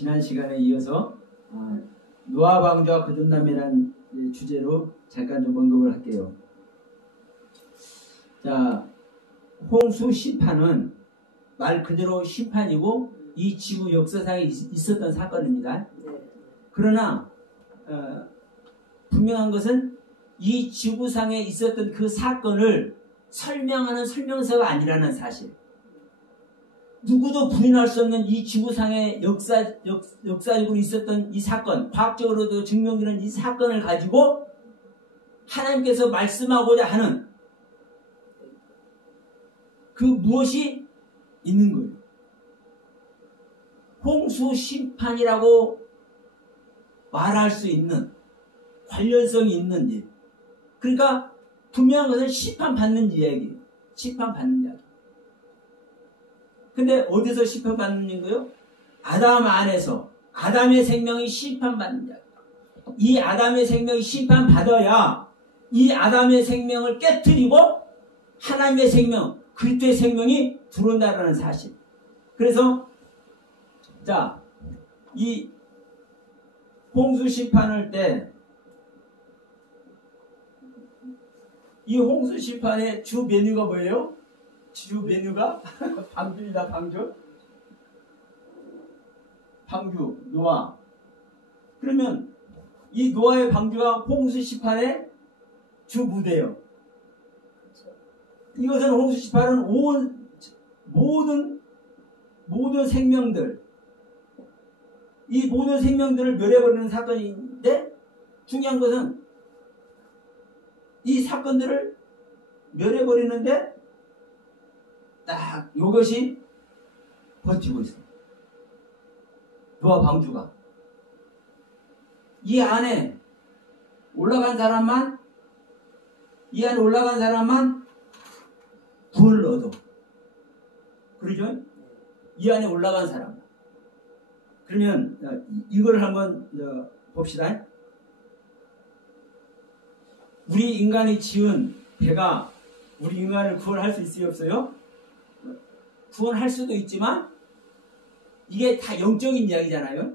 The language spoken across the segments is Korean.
지난 시간에 이어서 노아 방주와 거듭남이라는 주제로 잠깐 좀 언급을 할게요. 자, 홍수 심판은 말 그대로 심판이고 이 지구 역사상에 있었던 사건입니다. 그러나 분명한 것은 이 지구상에 있었던 그 사건을 설명하는 설명서가 아니라는 사실. 누구도 부인할 수 없는 이 지구상의 역사적으로 있었던 이 사건, 과학적으로도 증명되는 이 사건을 가지고 하나님께서 말씀하고자 하는 그 무엇이 있는 거예요. 홍수 심판이라고 말할 수 있는 관련성이 있는 일. 그러니까 분명한 것은 심판받는 이야기예요. 심판받는 이야기. 근데 어디서 심판받는 거예요? 아담 안에서 아담의 생명이 심판받는 이야기. 이 아담의 생명이 심판받아야 이 아담의 생명을 깨트리고 하나님의 생명, 그리스도의 생명이 들어온다는 사실. 그래서 자, 이 홍수 심판할 때 이 홍수 심판의 주 메뉴가 뭐예요? 주 메뉴가 방주입니다. 방주, 노아. 그러면 이 노아의 방주가 홍수 심판의 주 무대예요. 이것은 홍수 심판은 온 모든 생명들, 이 모든 생명들을 멸해버리는 사건인데, 중요한 것은 이 사건들을 멸해버리는데 딱 이것이 버티고 있어요. 노아 방주가. 이 안에 올라간 사람만 구원을 얻어. 그러죠? 이 안에 올라간 사람. 그러면 이걸 한번 봅시다. 우리 인간이 지은 배가 우리 인간을 구원할 수 있어요? 없어요? 구원할 수도 있지만 이게 다 영적인 이야기잖아요.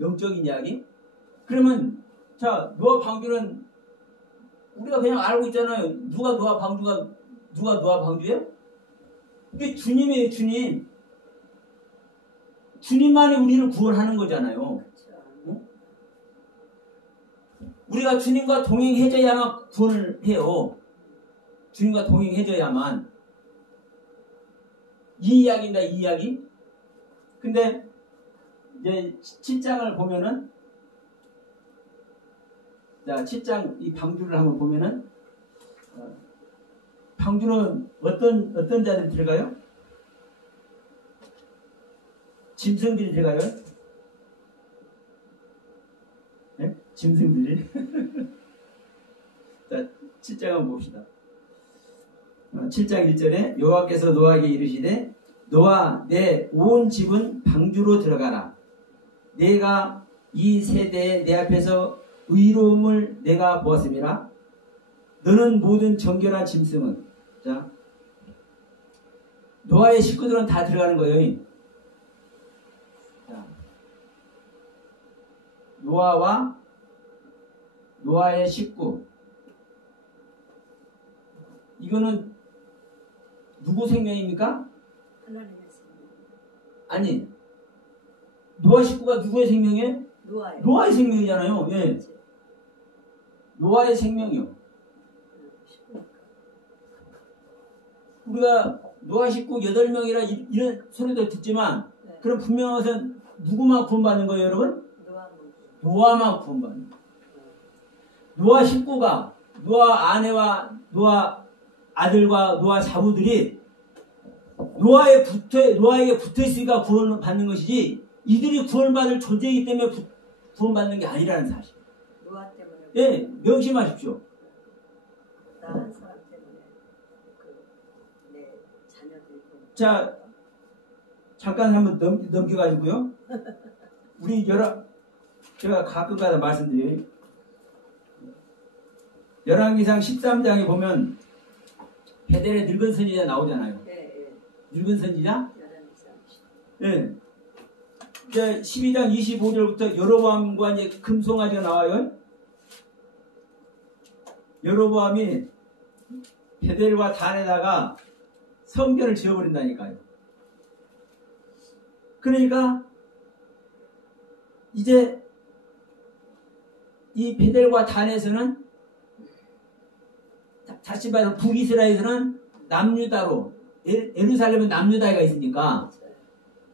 영적인 이야기. 그러면 자, 노아 방주는 우리가 그냥 알고 있잖아요. 누가 노아 방주예요? 이게 주님이에요. 주님. 주님만이 우리를 구원하는 거잖아요. 우리가 주님과 동행해져야만 구원을 해요. 주님과 동행해져야만. 이 이야기입니다. 이 이야기. 근데 이제 7장을 보면은, 자, 7장 이 방주를 한번 보면은, 방주는 어떤 자들이 들어가요? 짐승들이 들어가요? 네? 짐승들이. 자, 7장 한번 봅시다. 7장 1절에 여호와께서 노아에게 이르시되 노아 내 온 집은 방주로 들어가라. 내가 이 세대에 내 앞에서 의로움을 내가 보았음이라. 너는 모든 정결한 짐승은. 자, 노아의 식구들은 다 들어가는 거예요. 자, 노아와 노아의 식구. 이거는 누구 생명입니까? 하나님의 생명. 아니, 노아 식구가 누구의 생명이에요? 노아의 생명이잖아요. 예. 노아의 생명이요. 우리가 노아 식구 8명이라 이런 소리도 듣지만, 네. 그럼 분명한 것은 누구만 구원받는 거예요, 여러분? 노아만 구원받는 거예요. 노아 식구가, 노아 아내와 노아 아들과 노아 자부들이 노아에게 붙어 있으니까 구원을 받는 것이지, 이들이 구원받을 존재이기 때문에 구원받는 게 아니라는 사실. 노아 때문에. 예, 명심하십시오. 나 한 사람 때문에 내 자녀들이. 자, 잠깐 한번 넘겨가지고요. 제가 가끔가다 말씀드려요. 열왕기상 13장에 보면 베델의 늙은 선지자 나오잖아요. 네. 늙은 선지자? 네. 이제 12장 25절부터 여로보암과 이제 금송아지가 나와요. 여로보암이 베델과 단에다가 성전을 지어버린다니까요. 그러니까 이제 이 베델과 단에서는 다시 말해서 북이스라엘에서는 남유다로, 예루살렘은 남유다가 있으니까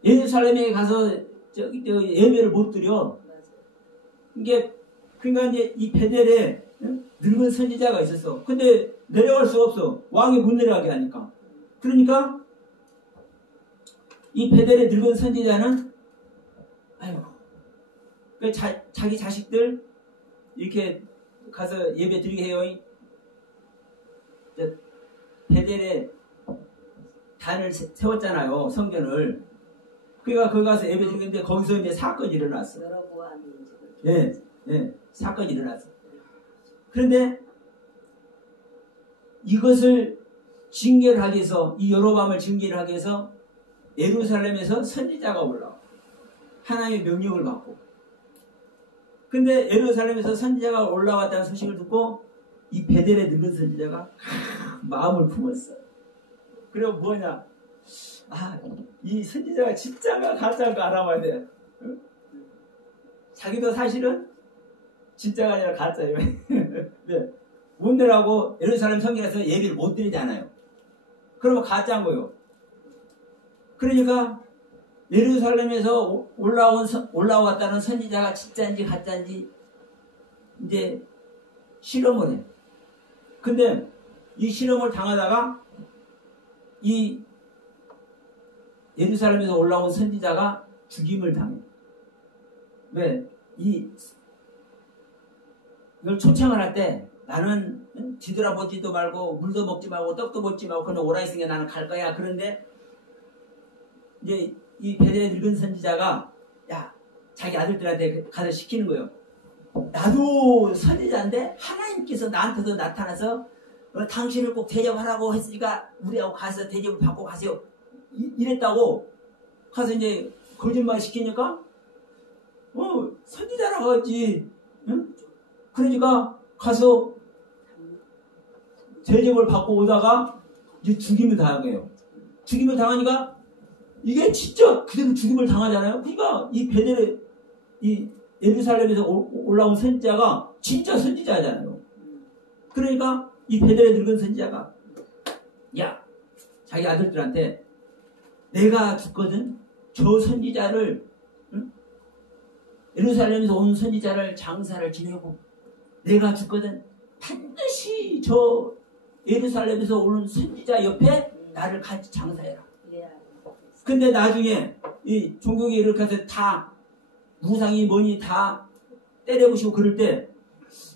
예루살렘에 가서 예배를 못 드려. 이게 그러니까 이제 이 베델에 늙은 선지자가 있었어. 근데 내려갈 수가 없어. 왕이 못 내려가게 하니까. 그러니까 이 베델의 늙은 선지자는 아이고, 자기 자식들 이렇게 가서 예배 드리게 해요. 베델에 단을 세웠잖아요. 성전을. 그러니까 거기 가서 예배 드리는데 거기서 이제 사건이 일어났어. 예, 사건이 일어났어. 그런데 이것을 징계를 하기 위해서, 이 여로보암을 징계를 하기 위해서 예루살렘에서 선지자가 올라와. 하나님의 명령을 받고. 근데 예루살렘에서 선지자가 올라왔다는 소식을 듣고 이 베델의 늙은 선지자가 마음을 품었어. 그리고 뭐냐? 이 선지자가 진짜가 가짜가 알아봐야 돼. 응? 자기도 사실은 진짜가 아니라 가짜예요. 네. 못 내라고 예루살렘 성전에서 예배를 못 드리잖아요. 그러면 가짜인 거예요. 그러니까 예루살렘에서 올라왔다는 선지자가 진짜인지 가짜인지 이제 실험을 해. 근데 이 실험을 당하다가 이 예루살렘에서 올라온 선지자가 죽임을 당해. 왜? 이걸 초청을 할 때 나는 뒤돌아보지도 말고 물도 먹지 말고 떡도 먹지 말고 그냥 오라 있으니까 나는 갈 거야. 그런데 이제 이 베델의 늙은 선지자가 자기 아들들한테 가서 시키는 거예요. 나도 선지자인데 하나님께서 나한테도 나타나서 당신을 꼭 대접하라고 했으니까 우리하고 가서 대접을 받고 가세요. 이랬다고 가서 이제 거짓말 시키니까 선지자라고 하지. 응? 그러니까 가서 대접을 받고 오다가 이제 죽임을 당해요. 죽임을 당하니까 이게 진짜 그대로 죽임을 당하잖아요. 그러니까 이 베델의 이 예루살렘에서 올라온 선지자가 진짜 선지자잖아요. 그러니까 이 베델의 늙은 선지자가 자기 아들들한테 내가 죽거든 저 선지자를 예루살렘에서 온 선지자를 장사를 지내고 내가 죽거든 반드시 저 예루살렘에서 오는 선지자 옆에 나를 같이 장사해라. 근데 나중에 이 종국이 이렇게 해서 다 무상이 뭐니 다 때려부시고 그럴 때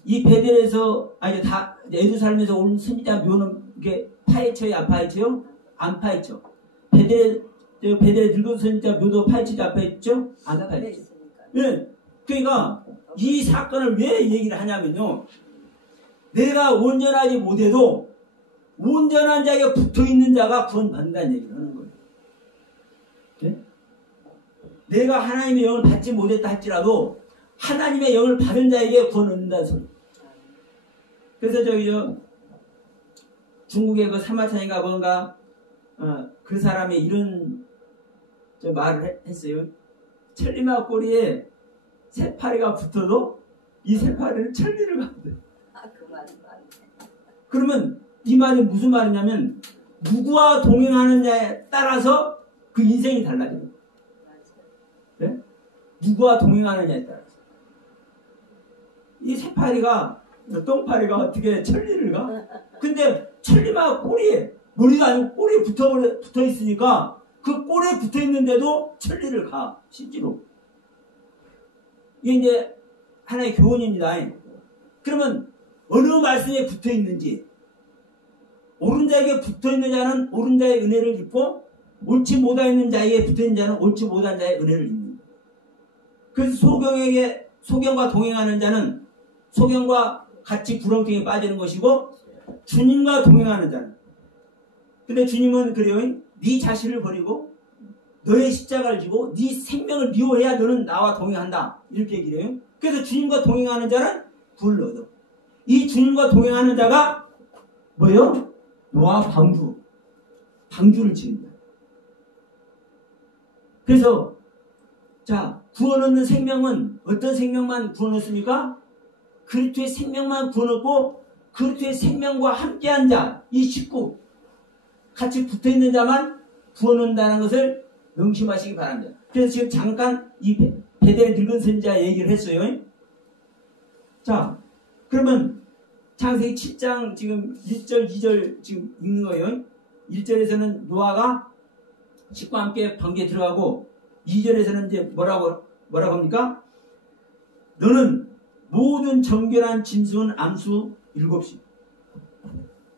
이 베델에서 다 예루살렘에서 온 선지자 묘는 이게 파헤쳐요, 안 파헤쳐요? 안 파헤쳐. 베델의 늙은 선지자 묘도 파헤치지 안 파헤쳐? 안 파헤쳐. 네. 그러니까 이 사건을 왜 얘기를 하냐면요. 내가 온전하지 못해도 온전한 자에게 붙어있는 자가 구원받는다는 얘기를 하는 거예요. 네? 내가 하나님의 영을 받지 못했다 할지라도 하나님의 영을 받은 자에게 구원을 얻는다는 소리. 그래서 중국의 그 사마천인가 뭔가 그 사람이 이런 말을 했어요. 천리마 꼬리에 새파리가 붙어도 이 새파리를 천리를 가면 돼. 그 말이 맞네. 그러면 이 말이 무슨 말이냐면 누구와 동행하느냐에 따라서 그 인생이 달라져요. 네? 누구와 동행하느냐에 따라서. 이 새파리가 똥파리가 어떻게 천리를 가? 근데 천리마 꼬리에 머리가 아니고 꼬리에 붙어 있으니까 그 꼬리에 붙어 있는데도 천리를 가. 실제로. 이게 이제 하나의 교훈입니다. 그러면 어느 말씀에 붙어 있는지 옳은 자에게 붙어 있는 자는 옳은 자의 은혜를 입고 옳지 못하는 자에게 붙어 있는 자는 옳지 못한 자의 은혜를 입는 거예요. 그래서 소경과 동행하는 자는 소경과 같이 구렁텅이에 빠지는 것이고 주님과 동행하는 자는 근데 주님은 그래요. 네 자신을 버리고 너의 십자가를 지고 네 생명을 미워해야 너는 나와 동행한다. 이렇게 얘기를 해요. 그래서 주님과 동행하는 자는 구원을 얻어. 이 주님과 동행하는 자가 뭐예요? 노아 방주를 지은다. 그래서 자, 구원 얻는 생명은 어떤 생명만 구원 얻습니까? 그리스도의 생명만 구원 얻고 그리스도의 생명과 함께한 자, 이 식구 같이 붙어있는 자만 구원 얻는다는 것을 명심하시기 바랍니다. 그래서 지금 잠깐 이 베델 늙은 선지자 얘기를 했어요. 자, 그러면 창세기 7장 지금 1절, 2절 지금 읽는 거예요. 1절에서는 노아가 식구와 함께 방주에 들어가고 2절에서는 이제 뭐라고 합니까? 너는 모든 정결한 짐승은 암수 7씩.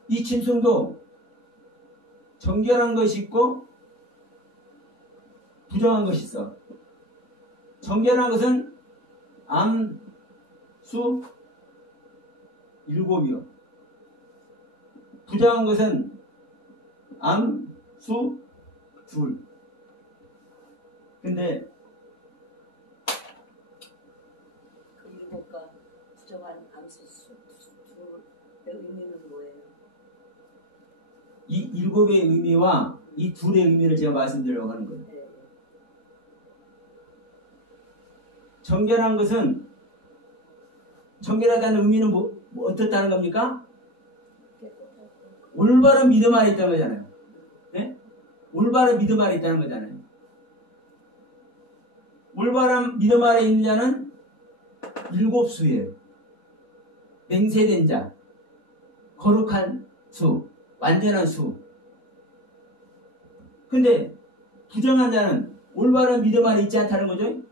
이 짐승도 정결한 것이 있고 부정한 것이 있어. 정결한 것은 암수 7이요. 부정한 것은 암수 2. 근데 그 일곱과 부정한 암수 둘의 의미는 뭐예요? 이 7의 의미와 이 2의 의미를 제가 말씀드리려고 하는 거예요. 네. 정결한 것은 정결하다는 의미는 뭐 어떻다는 겁니까? 올바른 믿음 안에 있다는 거잖아요. 네? 올바른 믿음 안에 있다는 거잖아요. 올바른 믿음 안에 있는 자는 7수예요. 맹세된 자, 거룩한 수, 완전한 수. 근데 부정한 자는 올바른 믿음 안에 있지 않다는 거죠.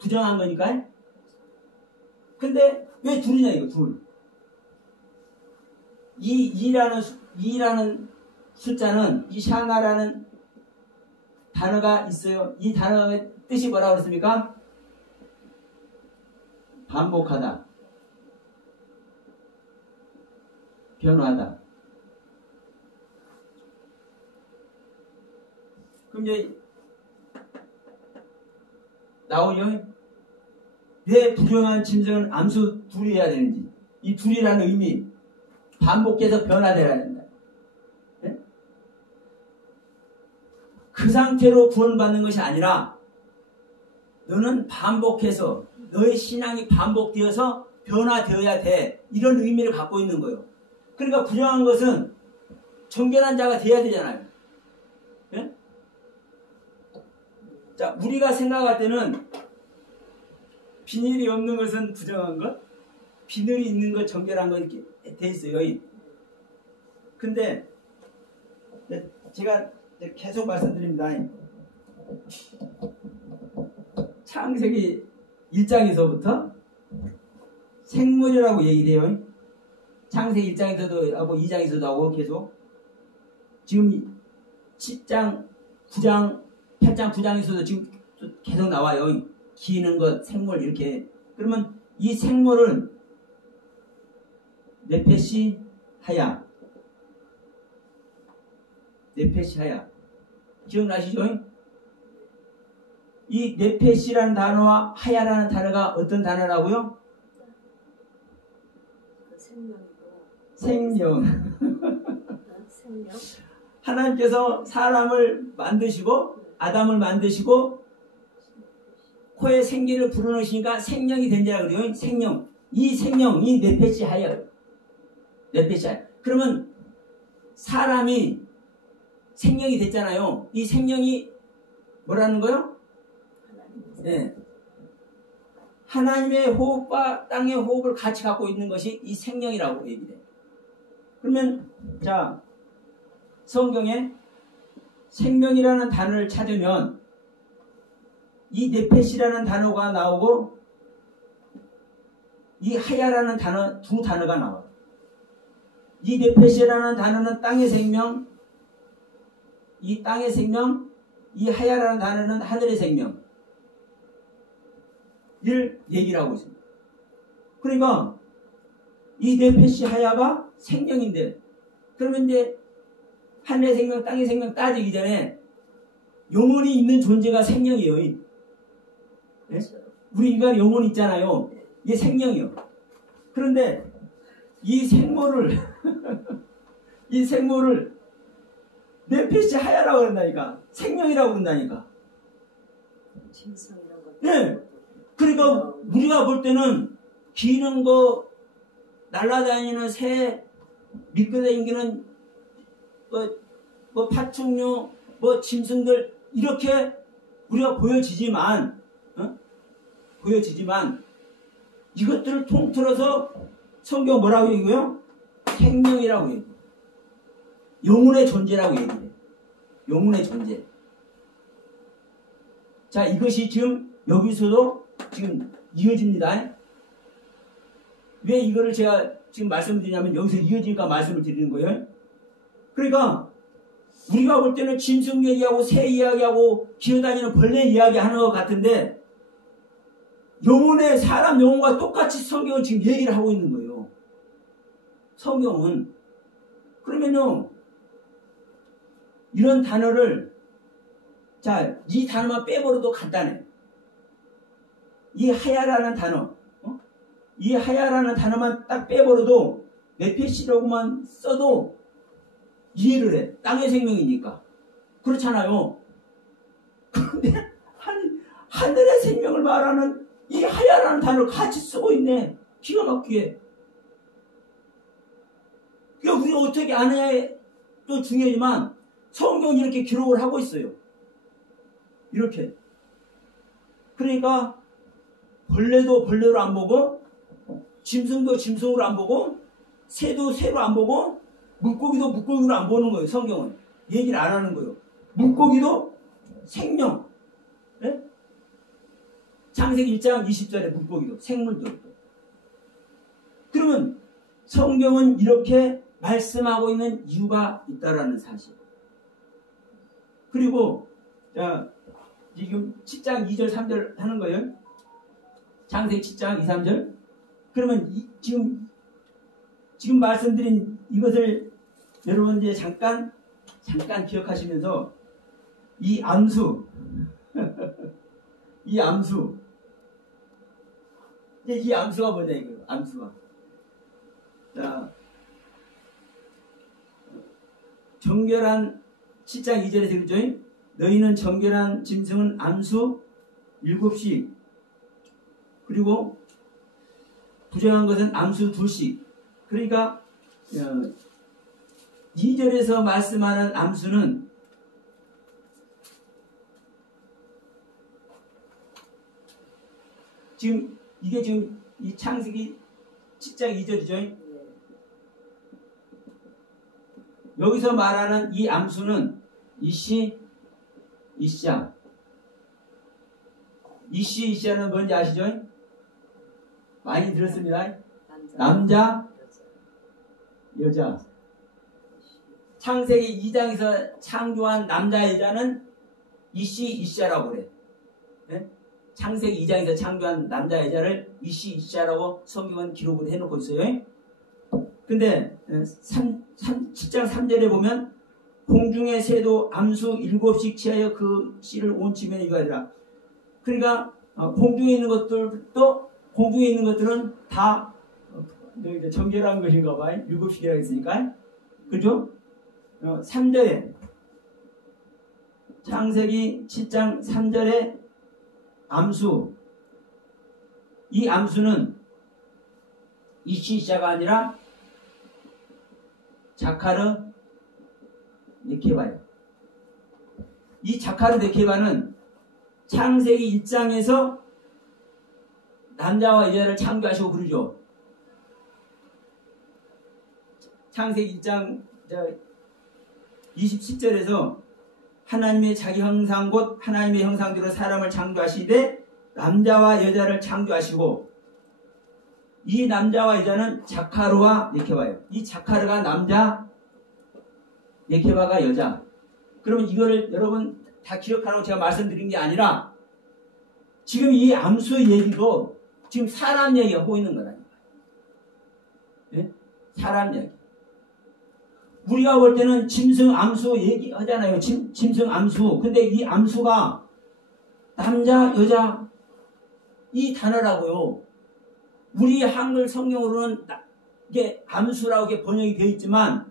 부정한 거니까요. 근데 왜 둘이냐 이거 둘. 이 2라는 숫자는 이 샤나라는 단어가 있어요. 이 단어의 뜻이 뭐라고 그랬습니까? 반복하다, 변화하다. 그럼 이제 나오죠. 왜 부정한 짐승은 암수 2이어야 되는지, 이 2이라는 의미, 반복해서 변화되어야 된다. 네? 그 상태로 구원받는 것이 아니라 너는 반복해서 너의 신앙이 반복되어서 변화되어야 돼. 이런 의미를 갖고 있는 거예요. 그러니까 부정한 것은 정결한 자가 돼야 되잖아요. 네? 자, 우리가 생각할 때는 비늘이 없는 것은 부정한 것, 비늘이 있는 것 정결한 것 이렇게 돼 있어요. 근데 제가 계속 말씀드립니다. 창세기 1장에서부터 생물이라고 얘기해요. 창세기 1장에서도 하고 2장에서도 하고 계속 지금 10장, 9장, 8장, 9장에서도 지금 계속 나와요. 기는 것, 생물 이렇게. 그러면 이 생물은 네페시 하야. 네페시 하야. 기억나시죠? 이 네페시라는 단어와 하야라는 단어가 어떤 단어라고요? 그 생명이고. 생명. 생명. 하나님께서 사람을 만드시고 아담을 만드시고 코에 생기를 불어넣으시니까 생명이 된 자라 그래요. 생명. 이 생명이 네페시 하야예요. 네페시 하야. 그러면 사람이 생명이 됐잖아요. 이 생명이 뭐라는 거요? 네. 하나님의 호흡과 땅의 호흡을 같이 갖고 있는 것이 이 생명이라고 얘기해요. 그러면 자, 성경에 생명이라는 단어를 찾으면 이 네페시라는 단어가 나오고 이 하야라는 단어, 두 단어가 나와요. 이 네페시라는 단어는 땅의 생명, 이 땅의 생명, 이 하야라는 단어는 하늘의 생명을 얘기를 하고 있습니다. 그러니까 이 네페시 하야가 생명인데, 그러면 이제 하늘의 생명, 땅의 생명 따지기 전에 영혼이 있는 존재가 생명이에요. 예? 그렇죠. 우리 인간 영혼이 있잖아요. 이게 생명이요. 그런데 이 생모를 이 생모를 네페시 하야라고 그런다니까. 생명이라고 그런다니까. 짐승 이런 것. 네. 그러니까 우리가 볼 때는 기는 거, 날아다니는 새, 미끄러 다니는 뭐 파충류, 뭐 짐승들 이렇게 우리가 보여지지만 이것들을 통틀어서 성경 뭐라고 얘기해요? 생명이라고 얘기해요. 영혼의 존재라고 얘기해요. 영혼의 존재. 자, 이것이 지금 여기서도 지금 이어집니다. 왜 이거를 제가 지금 말씀드리냐면 여기서 이어지니까 말씀을 드리는 거예요. 그러니까 우리가 볼 때는 짐승 얘기하고 새 이야기하고 기어다니는 벌레 이야기하는 것 같은데 영혼의 사람 영혼과 똑같이 성경은 지금 얘기를 하고 있는 거예요. 성경은. 그러면요 이런 단어를 자, 이 단어만 빼버려도 간단해. 이 하야라는 단어 이 하야라는 단어만 딱 빼버려도 네페시라고만 써도 이해를 해. 땅의 생명이니까. 그렇잖아요. 그런데 하늘의 생명을 말하는 이 하야라는 단어를 같이 쓰고 있네. 기가 막히게. 그러니까 우리가 어떻게 아느냐도 중요하지만 성경이 이렇게 기록을 하고 있어요. 이렇게. 그러니까 벌레도 벌레로 안 보고 짐승도 짐승으로 안 보고 새도 새로 안 보고 물고기도 물고기로 안 보는 거예요. 성경은. 얘기를 안 하는 거예요. 물고기도 생명. 네? 창세기 1장 20절에 물고기도 생물도 있고. 그러면 성경은 이렇게 말씀하고 있는 이유가 있다라는 사실. 그리고 자, 지금 7장 2절 3절 하는 거예요. 창세기 7장 2, 3절. 그러면 지금 말씀드린 이것을 여러분 이제 잠깐 기억하시면서 이 암수 이 암수 이제 이 암수가 뭐냐 이거 암수가 자 정결한 7장 2절에서 그러죠. 너희는 정결한 짐승은 암수 7씩 그리고 부정한 것은 암수 2씩 그러니까 2절에서 말씀하는 암수는 지금 이게 지금 이 창세기 7장 2절이죠. 여기서 말하는 이 암수는 이시 이샤 이시 이샤는 뭔지 아시죠? 많이 들었습니다. 남자 여자 창세기 2장에서 창조한 남자 여자는 이시 이샤라고 그래. 네? 창세기 2장에서 창조한 남자 여자를 이시 이샤라고 성경은 기록을 해놓고 있어요. 근데 7장 3절에 보면 공중의 새도 암수 7씩 취하여 그 씨를 온 지면에 유하리라. 그러니까 공중에 있는 것들은 다 정결한 것인가 봐요. 7씩이라고 했으니까. 그죠? 3절에 창세기 7장 3절에 암수 이 암수는 이시샤가 아니라 자카르 네케바예요. 이 자카르 네케바는 창세기 1장에서 남자와 여자를 창조하시고 그러죠. 창세기 1장 27절에서 하나님의 자기 형상 곧 하나님의 형상대로 사람을 창조하시되 남자와 여자를 창조하시고 이 남자와 여자는 자카르와 네케바예요. 이 자카르가 남자, 네케바가 여자. 그러면 이거를 여러분 다 기억하라고 제가 말씀드린 게 아니라 지금 이 암수 얘기도 지금 사람 얘기하고 있는 거라니까. 네? 사람 얘기. 우리가 볼 때는 짐승 암수 얘기하잖아요. 짐승 암수. 근데 이 암수가 남자, 여자 이 단어라고요. 우리 한글 성경으로는 이게 암수라고 이게 번역이 되어 있지만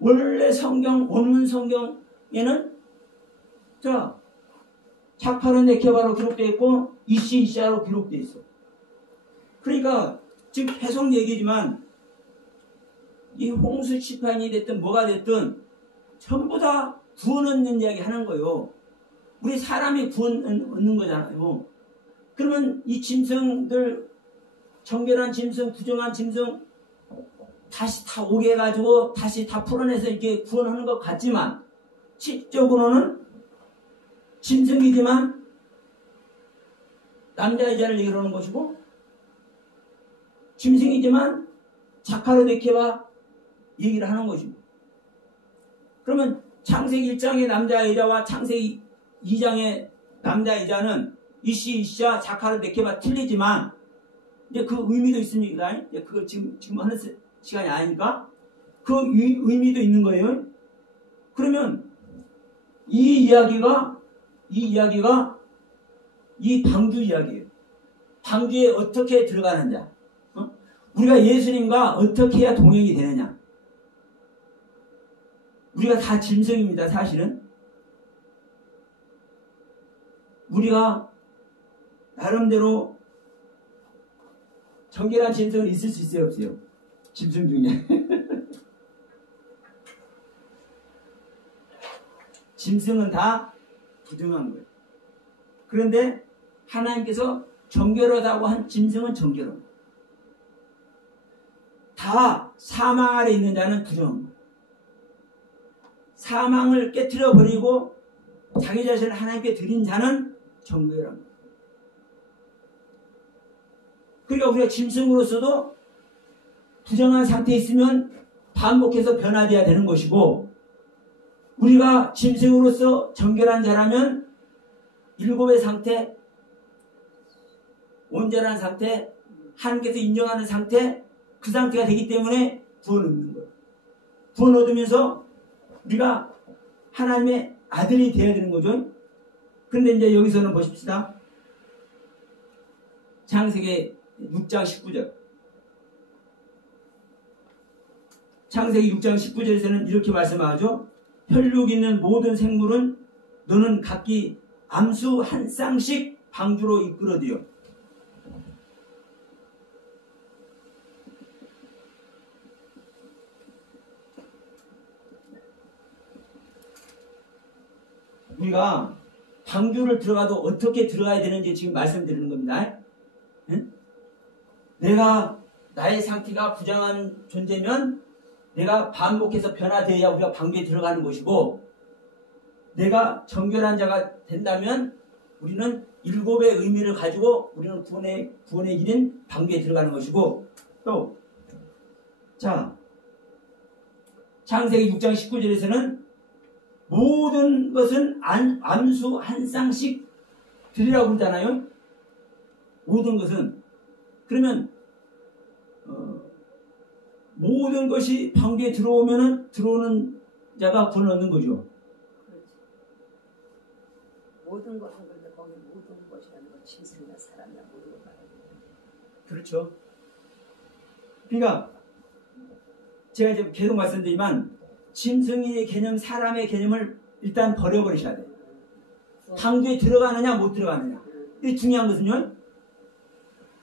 원래 성경, 원문 성경에는 자카르 네케바로 기록되어 있고 이시이시아로 기록되어 있어. 그러니까 지금 계속 얘기지만 이 홍수 심판이 됐든 뭐가 됐든 전부 다 구원 얻는 이야기 하는 거예요. 우리 사람이 구원 얻는 거잖아요. 그러면 이 짐승들, 정결한 짐승, 부정한 짐승 다시 다 오게 해가지고 다시 다 풀어내서 이렇게 구원하는 것 같지만 실적으로는 짐승이지만 남자 여자를 얘기하는 것이고 짐승이지만 자카르 네케와 얘기를 하는 것이고 그러면 창세기 1장의 남자 여자와 창세기 2장의 남자 여자는 이시이시아 자카르 네케와 틀리지만 이제 그 의미도 있습니다. 이제 그걸 지금 하는 시간이 아니니까 그 의미도 있는 거예요. 그러면 이 이야기가 이 방주 이야기예요. 방주에 어떻게 들어가는 자. 우리가 예수님과 어떻게 해야 동행이 되느냐. 우리가 다 짐승입니다. 사실은. 우리가 나름대로 정결한 짐승은 있을 수 있어요? 없어요? 짐승 중에. 짐승은 다 부정한 거예요. 그런데 하나님께서 정결하다고 한 짐승은 정결합니다. 다 사망 아래 있는 자는 부정한 거예요. 사망을 깨트려 버리고 자기 자신을 하나님께 드린 자는 정결합니다. 그러니까 우리가 짐승으로서도 부정한 상태에 있으면 반복해서 변화되어야 되는 것이고 우리가 짐승으로서 정결한 자라면 일곱의 상태, 온전한 상태, 하나님께서 인정하는 상태, 그 상태가 되기 때문에 구원을 얻는 거예요. 구원 얻으면서 우리가 하나님의 아들이 되어야 되는 거죠. 그런데 이제 여기서는 보십시다. 창세기 6장 19절. 창세기 6장 19절에서는 이렇게 말씀하죠. 혈육 있는 모든 생물은 너는 각기 암수 한 쌍씩 방주로 이끌어들여. 우리가 방주를 들어가도 어떻게 들어가야 되는지 지금 말씀드리는 겁니다. 응? 내가 나의 상태가 부정한 존재면 내가 반복해서 변화되어야 우리가 방주에 들어가는 것이고 내가 정결한 자가 된다면 우리는 일곱의 의미를 가지고 우리는 구원의 길인 방주에 들어가는 것이고 또 창세기 6장 19절에서는 모든 것은 암수 한 쌍씩 드리라고 그러잖아요. 모든 것은. 그러면 모든 것이 방주에 들어오면은 들어오는 자가 구원을 얻는 거죠. 그렇지. 모든 것은 그런데 거기 모든 것이라는 건 짐승이나 사람이나 모든 걸 말하는 거예요. 그렇죠. 그러니까 제가 지금 계속 말씀드리지만 짐승의 개념, 사람의 개념을 일단 버려버리셔야 돼요. 방주에 들어가느냐 못 들어가느냐. 이게 중요한 것은요.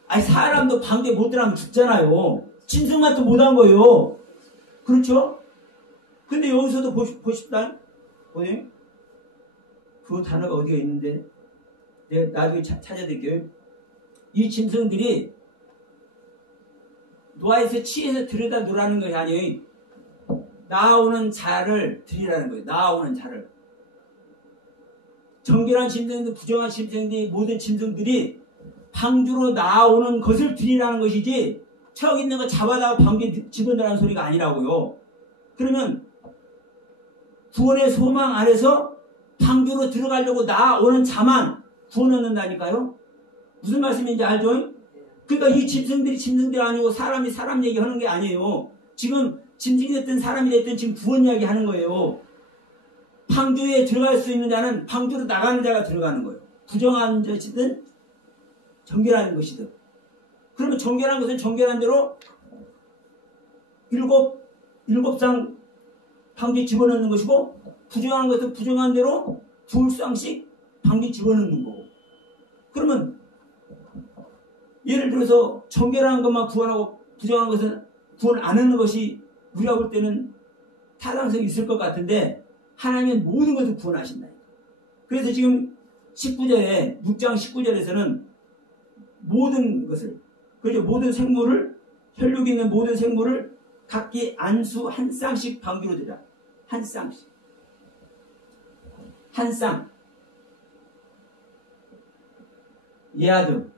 아니 사람도 방주에 못 들어가면 죽잖아요. 짐승만 또 못한 거예요. 그렇죠? 근데 여기서도 보십시다. 보세요. 그 단어가 어디가 있는데 내가 나중에 찾아드릴게요. 이 짐승들이 노아에서 취해서 들여다 놓으라는 것이 아니에요. 나오는 자를 드리라는 거예요. 나오는 자를. 정결한 짐승들, 부정한 짐승들이 모든 짐승들이 방주로 나오는 것을 드리라는 것이지 척 있는 거 잡아다가 방주에 집어넣으라는 소리가 아니라고요. 그러면 구원의 소망 안에서 방주로 들어가려고 나오는 자만 구원 얻는다니까요. 무슨 말씀인지 알죠? 그러니까 이 짐승들이 짐승들이 아니고 사람이 사람 얘기하는 게 아니에요. 지금 짐승이 됐든 사람이 됐든 지금 구원 이야기 하는 거예요. 방주에 들어갈 수 있는 자는 방주로 나가는 자가 들어가는 거예요. 부정한 것이든 정결한 것이든. 그러면 정결한 것은 정결한 대로 일곱 쌍 방주에 집어넣는 것이고, 부정한 것은 부정한 대로 2쌍씩 방주에 집어넣는 거고. 그러면 예를 들어서 정결한 것만 구원하고 부정한 것은 구원 안 하는 것이 우리가 볼 때는 타당성이 있을 것 같은데, 하나님은 모든 것을 구원하신다. 그래서 지금 19절에 6장 19절에서는 모든 것을, 그리고 모든 생물을, 혈육이 있는 모든 생물을 각기 안수 한 쌍씩 방주로 드라. 한 쌍씩. 한 쌍. 예아들.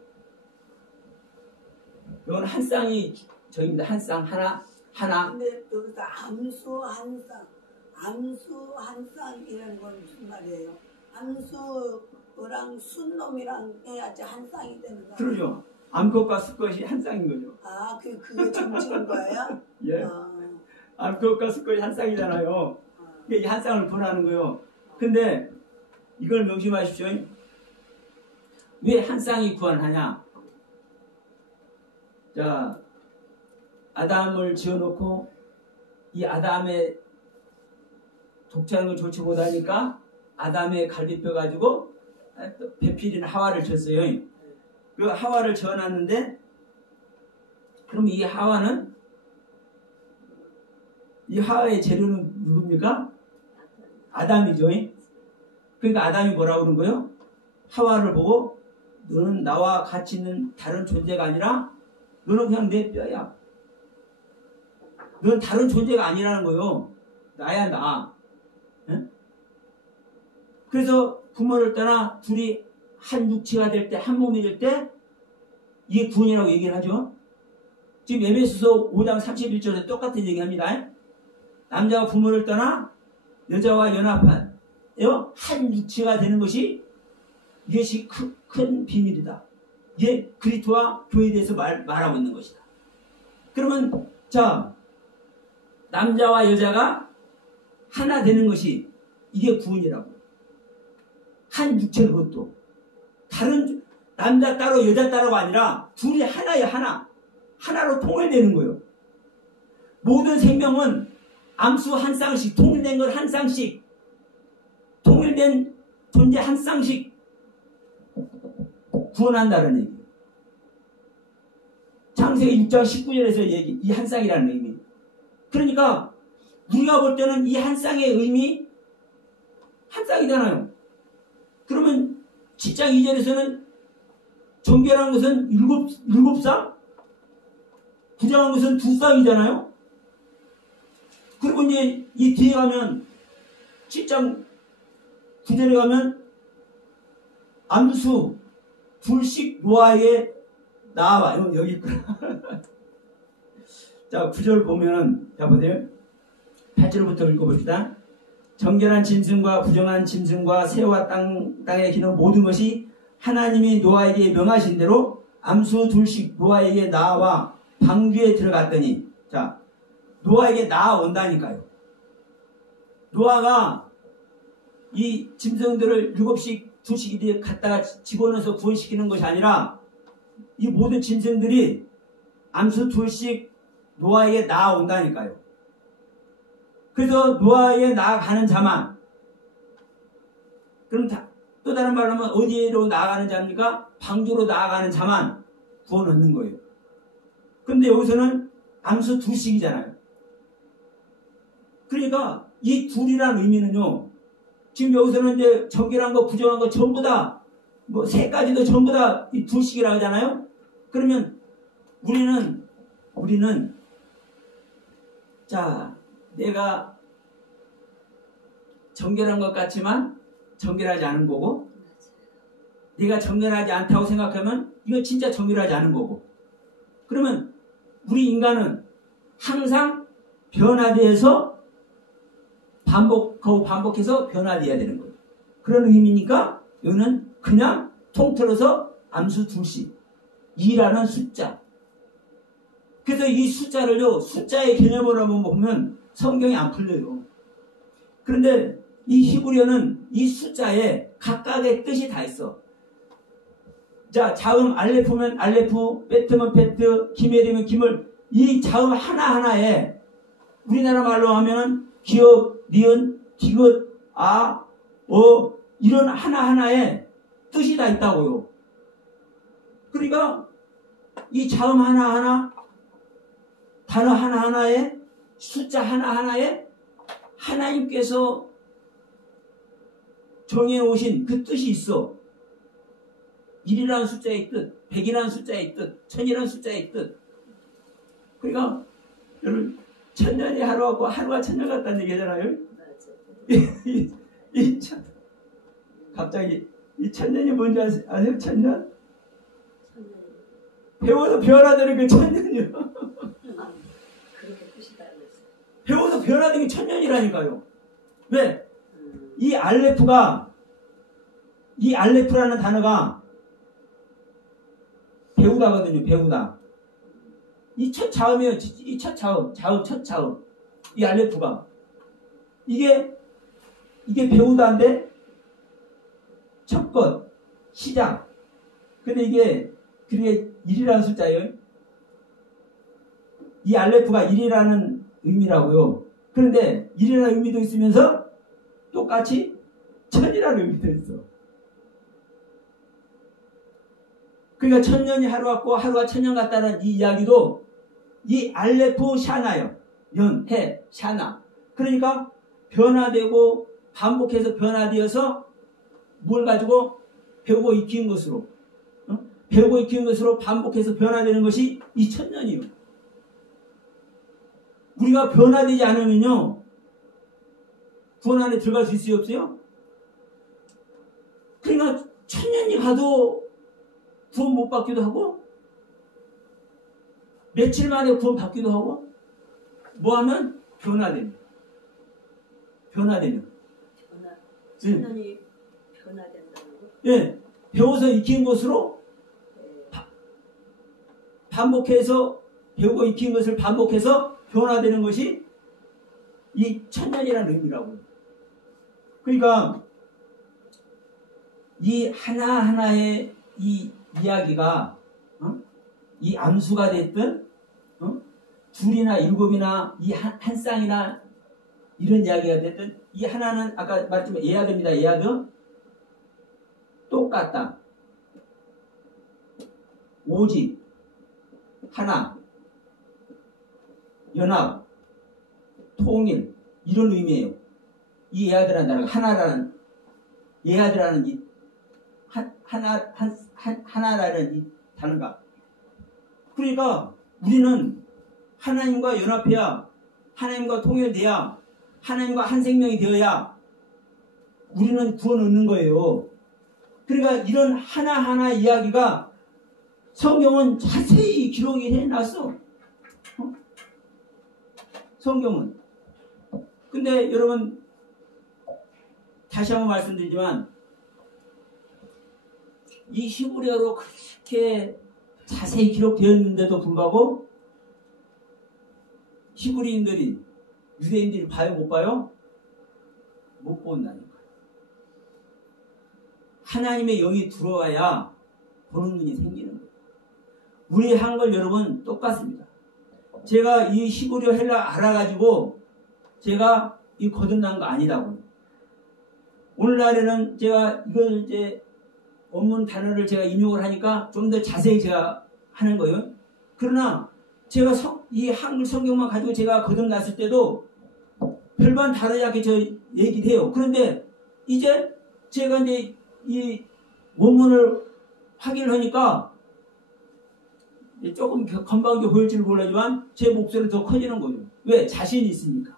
이건 한 쌍이 저입니다. 한 쌍 하나. 근데 여기서 암수 한 쌍이라는 건 무슨 말이에요? 암수랑 순놈이랑 해야지 한 쌍이 되는 거예요. 그러죠. 암컷과 수컷이 한 쌍인 거죠. 아, 그게 점치는 거예요? 예. 암컷과 수컷이 한 쌍이잖아요. 이게 한 쌍을 구원하는 거예요. 근데 이걸 명심하십시오. 왜 한 쌍이 구원하냐? 자, 아담을 지어놓고 이 아담의 독차는 걸 좋지 못하니까 아담의 갈비뼈 가지고 배필인 하와를 쳤어요. 그 하와를 지어놨는데, 그럼 이 하와의 재료는 누굽니까? 아담이죠. 그러니까 아담이 뭐라고 그런 거예요? 하와를 보고, 너는 나와 같이 있는 다른 존재가 아니라 너는 그냥 내 뼈야. 너는 다른 존재가 아니라는 거예요. 나야 나. 예? 그래서 부모를 떠나 둘이 한 육체가 될 때, 한 몸이 될 때, 이게 구원이라고 얘기를 하죠. 지금 에베소서 5장 31절에 똑같은 얘기합니다. 남자가 부모를 떠나 여자와 연합한 한 육체가 되는 것이, 이것이 큰 비밀이다. 이게 그리스도와 교회에 대해서 말하고 있는 것이다. 그러면 자, 남자와 여자가 하나 되는 것이 이게 구원이라고. 한 육체는 것도 다른 남자 따로 여자 따로가 아니라 둘이 하나야. 하나로 통일되는 거예요. 모든 생명은 암수 한 쌍씩, 통일된 걸 한 쌍씩, 통일된 존재 한 쌍씩 구원한다는 얘기. 창세기 6장 19절에서 얘기, 이 한 쌍이라는 의미. 그러니까 우리가 볼 때는 이 한 쌍의 의미, 한 쌍이잖아요. 그러면 7장 2절에서는 정결한 것은 일곱 쌍, 부정한 것은 2쌍이잖아요. 그리고 이제 이 뒤에 가면 7장 9절에 가면 암수 둘씩 노아에게 나와. 여기 있구나. 자, 9절 보면은, 자, 보세요. 8절부터 읽어봅시다. 정결한 짐승과 부정한 짐승과 새와 땅에 기는 모든 것이 하나님이 노아에게 명하신 대로 암수 둘씩 노아에게 나와 방주에 들어갔더니, 자, 노아에게 나아온다니까요. 노아가 이 짐승들을 7씩, 2씩 이렇게 갖다가 집어넣어서 구원시키는 것이 아니라, 이 모든 짐승들이 암수 2씩 노아에게 나아온다니까요. 그래서 노아에게 나아가는 자만, 그럼 또 다른 말로 하면 어디로 나아가는 자입니까? 방주로 나아가는 자만 구원 얻는 거예요. 근데 여기서는 암수 2씩이잖아요. 그러니까 이 둘이라는 의미는요, 지금 여기서는 이제 정결한 거, 부정한 거 전부 다, 뭐 세 가지도 전부 다 이 2씩이라고 하잖아요. 그러면 우리는 자, 내가 정결한 것 같지만 정결하지 않은 거고, 내가 정결하지 않다고 생각하면 이거 진짜 정결하지 않은 거고. 그러면 우리 인간은 항상 변화돼서 반복해서 변화돼야 되는 거예요. 그런 의미니까 여기는 그냥 통틀어서 암수 2씩 2라는 숫자. 그래서 이 숫자를요, 숫자의 개념으로 한번 보면 성경이 안 풀려요. 그런데 이 히브리어는 이 숫자에 각각의 뜻이 다 있어. 자, 자음 알레프면 알레프, 베트면 베트, 기멜이면 기물, 이 자음 하나하나에 우리나라 말로 하면 기역, 니은, 디귿, 아, 이런 하나하나에 뜻이 다 있다고요. 그러니까 이 자음 하나하나, 단어 하나하나에, 숫자 하나하나에 하나님께서 정해놓으신 그 뜻이 있어. 1이라는 숫자의 뜻, 100이라는 숫자의 뜻, 1000이라는 숫자의 뜻. 그러니까 여러분, 1000년이 하루 같고 하루가 1000년 같다는 얘기잖아요. 갑자기 이 1000년이 뭔지 아세요? 1000년? 배워서 변화되는 게 1000년이요. 그렇게 뜻이 다르겠어요. 배워서 변화되는 게 1000년이라니까요. 왜? 이 알레프라는 단어가 배우다거든요. 배우다. 이 첫 자음이에요. 이 첫 자음. 첫 자음. 이 알레프가. 이게 배우다인데 첫 것, 시작. 근데 이게 1이라는 숫자예요. 이 알레프가 1이라는 의미라고요. 그런데 1이라는 의미도 있으면서 똑같이 1000이라는 의미도 있어. 그러니까 1000년이 하루 같고 하루가 1000년 같다는 이 이야기도 이 알레프 샤나요. 연, 해, 샤나. 그러니까 변화되고 반복해서 변화되어서 뭘 가지고 배우고 익히는 것으로 배우고 익히는 것으로 반복해서 변화되는 것이 이 1000년이요. 우리가 변화되지 않으면요 구원 안에 들어갈 수 있어요? 없어요? 그러니까 1000년이 가도 구원 못 받기도 하고 며칠 만에 구원 받기도 하고 뭐하면 변화되면 1000년이 변화된다는 거? 예, 배워서 익힌 것으로 반복해서 배우고 익힌 것을 반복해서 변화되는 것이 이 1000년이라는 의미라고요. 그러니까 이 하나하나의 이 이야기가 이 암수가 됐든 둘이나 일곱이나 이 한 쌍이나 이런 이야기가 됐든 이 하나는 아까 말했지만 에야드입니다. 에야드 똑같다. 오직 하나 연합 통일 이런 의미예요. 이 에야드라는 단어가 하나라는 에야드라는 이 하나라는 이 단어가 그러니까 우리는 하나님과 연합해야 하나님과 통일돼야 하나님과 한 생명이 되어야 우리는 구원 얻는 거예요. 그러니까 이런 하나하나 이야기가 성경은 자세히 기록이 해놨어. 성경은. 근데 여러분 다시 한번 말씀드리지만 이 히브리어로 그렇게 자세히 기록되었는데도 불구하고 히브리인들이 유대인들이 봐요? 못 봐요? 못 본다니까. 하나님의 영이 들어와야 보는 눈이 생기는 거예요. 우리 한글 여러분 똑같습니다. 제가 이 히브리어 헬라 알아가지고 제가 이 거듭난 거 아니다고요. 오늘날에는 제가 이걸 이제 원문 단어를 제가 인용을 하니까 좀 더 자세히 제가 하는 거예요. 그러나 제가 이 한글 성경만 가지고 제가 거듭났을 때도 별반 다르지 않게 저 얘기를 해요. 그런데 이제 제가 이제 이 원문을 확인을 하니까 조금 건방져 보일지는 몰라지만 제 목소리는 더 커지는 거죠. 왜? 자신이 있으니까.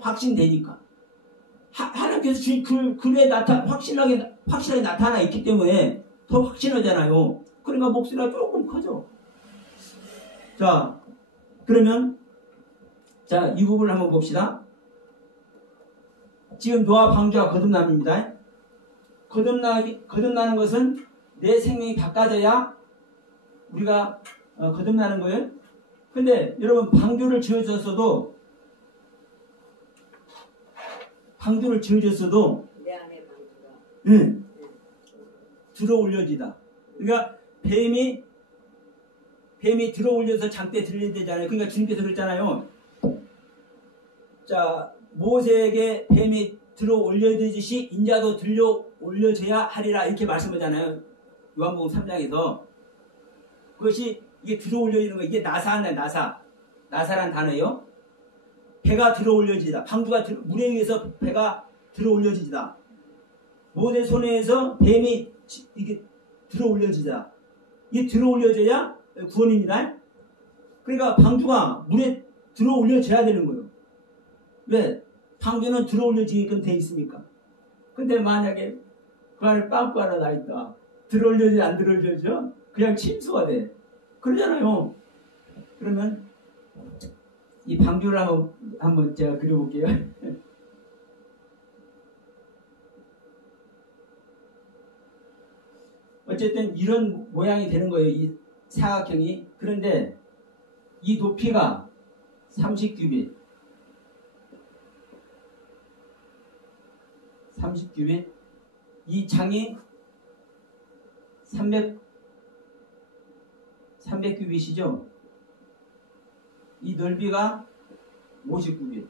확신되니까. 하나님께서 주신 글에 확실하게 나타나 있기 때문에 더 확신하잖아요. 그러니까 목소리가 조금 커져. 자, 그러면 자, 이 부분을 한번 봅시다. 지금 노아 방주와 거듭남입니다. 거듭나는 것은 내 생명이 바꿔져야 우리가 거듭나는 거예요. 근데 여러분 방주를 지어줬어도 내 안에 방주가 응, 들어 올려지다. 그러니까 뱀이 들어 올려서 장대 들린다잖아요. 그러니까 주님께서 그랬잖아요. 자, 모세에게 뱀이 들어 올려지듯이 인자도 들려 올려져야 하리라 이렇게 말씀하잖아요. 요한복음 3장에서. 그것이 이게 들어 올려지는 거, 이게 나사란 단어예요. 배가 들어 올려지다. 방주가 물에 의해서 배가 들어 올려지다. 모세 손에서 뱀이 이게 들어 올려지다. 이게 들어 올려져야 구원입니다. 그러니까 방주가 물에 들어 올려져야 되는 거예요. 왜? 방주는 들어 올려지게끔 돼 있으니까. 근데 만약에 그 안에 빵꾸 하나 나 있다. 들어 올려지 안 들어 올려져? 그냥 침수가 돼. 그러잖아요. 그러면 이 방주를 한번 제가 그려볼게요. 어쨌든 이런 모양이 되는 거예요. 이 사각형이. 그런데 이 높이가 30규빗. 30규빗. 이 장이 300규빗이죠. 이 넓이가 50규빗.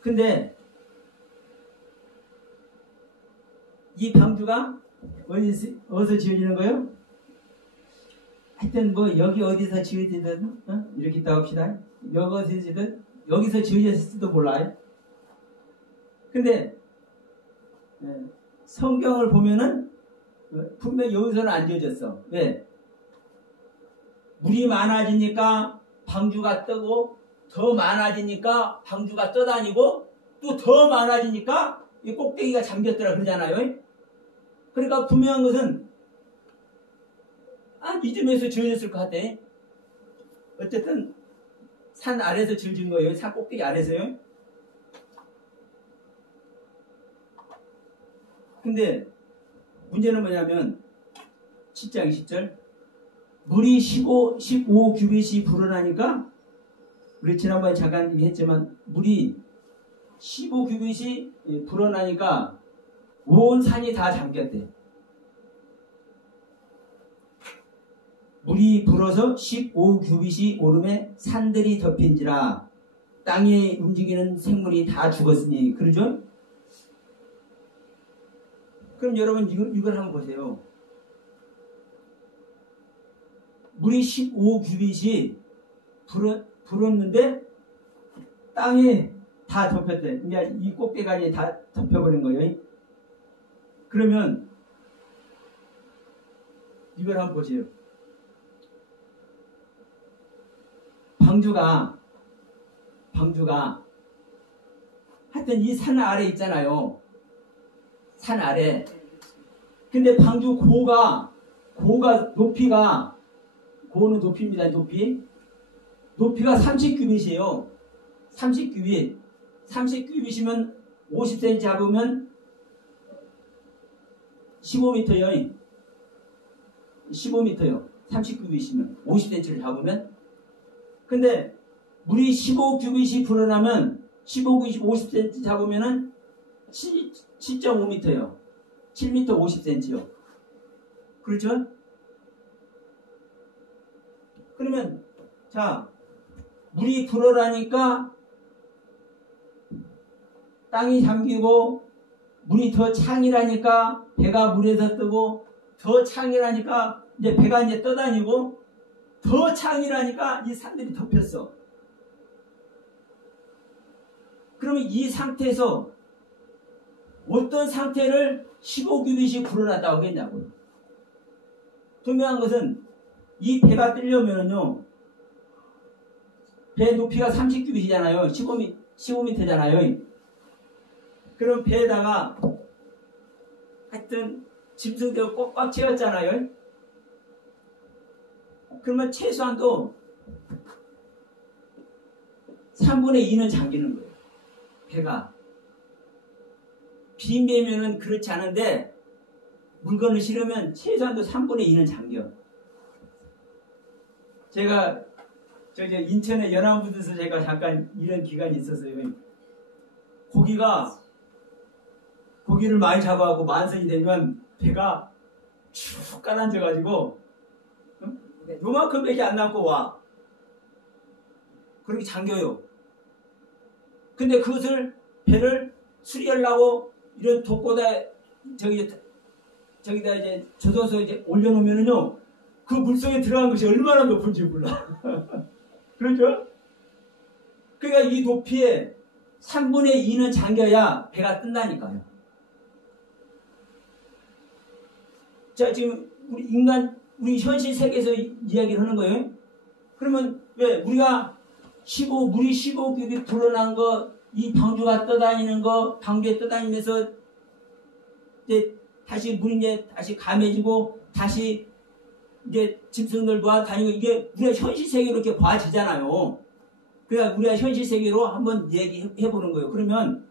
근데 이 방주가 어디서 지어지는 거예요? 하여튼 뭐 여기 어디서 지어지든 이렇게 있다 합시다. 여기서 지어졌을지도 몰라요. 근데 성경을 보면은 분명히 여기서는 안 지어졌어. 왜? 물이 많아지니까 방주가 뜨고 더 많아지니까 방주가 떠다니고 또 더 많아지니까 이 꼭대기가 잠겼더라 그러잖아요. 그러니까 분명한 것은 이쯤에서 지어졌을 것 같아. 어쨌든 산 아래에서 지어진 거예요. 산 꼭대기 아래서요. 근데 문제는 뭐냐면 7장 20절 물이 15규빗이 불어나니까 우리 지난번에 잠깐 얘기했지만 물이 15규빗이 불어나니까 온 산이 다 잠겼대. 물이 불어서 15규빗이 오름에 산들이 덮인지라 땅에 움직이는 생물이 다 죽었으니. 그러죠? 그럼 여러분 이걸 한번 보세요. 물이 15규빗이 불었는데 땅에 다 덮였대. 그러니까 이 꼭대기까지 다 덮여버린 거예요. 그러면 이걸 한번 보세요. 방주가 하여튼 이 산 아래 있잖아요. 산 아래. 근데 방주 고가 높이가 고는 높이입니다. 높이가 30규빗이에요. 30규빗이면 50cm 잡으면 15m요. 15m요. 30규빗이면 50cm를 잡으면. 근데 물이 15규빗이 불어나면 15규빗이 50cm 잡으면은 7.5m요. 7m 50cm요. 그렇죠? 그러면 자, 물이 불어나니까 땅이 잠기고 물이 더 창이라니까 배가 물에서 뜨고 더 창이라니까 이제 배가 이제 떠다니고 더 창이라니까 이 산들이 덮였어. 그러면 이 상태에서 어떤 상태를 15규빗이 불어났다고 했냐고요. 분명한 것은 이 배가 뜨려면요, 배 높이가 30규빗이잖아요. 15m잖아요. 그럼 배에다가 하여튼 짐승들 꽉 채웠잖아요. 그러면 최소한도 3분의 2는 잠기는 거예요. 배가. 빈 배면은 그렇지 않은데 물건을 실으면 최소한도 3분의 2는 잠겨. 제가 인천의 연안부두에서 제가 잠깐 일한 기간이 있었어요. 고기를 많이 잡아갖고 만선이 되면 배가 쭉 가라앉아가지고 요만큼밖에 안 남고 와. 그렇게 잠겨요. 근데 그것을 배를 수리하려고 이런 독고다 저기다 이제 젖어서 이제 올려놓으면은요, 그 물속에 들어간 것이 얼마나 높은지 몰라. 그렇죠? 그러니까 이 높이에 3분의 2는 잠겨야 배가 뜬다니까요. 자, 지금 우리 현실 세계에서 이야기를 하는 거예요. 그러면 왜 우리가 물이 15큐빅 불어난 거, 이 방주가 떠다니는 거, 방주에 떠다니면서 이제 다시 물이 이제 다시 감해지고 다시 이제 짐승들 놓아다니고, 이게 우리가 현실 세계로 이렇게 봐지잖아요. 그러니까 우리가 현실 세계로 한번 얘기해 보는 거예요. 그러면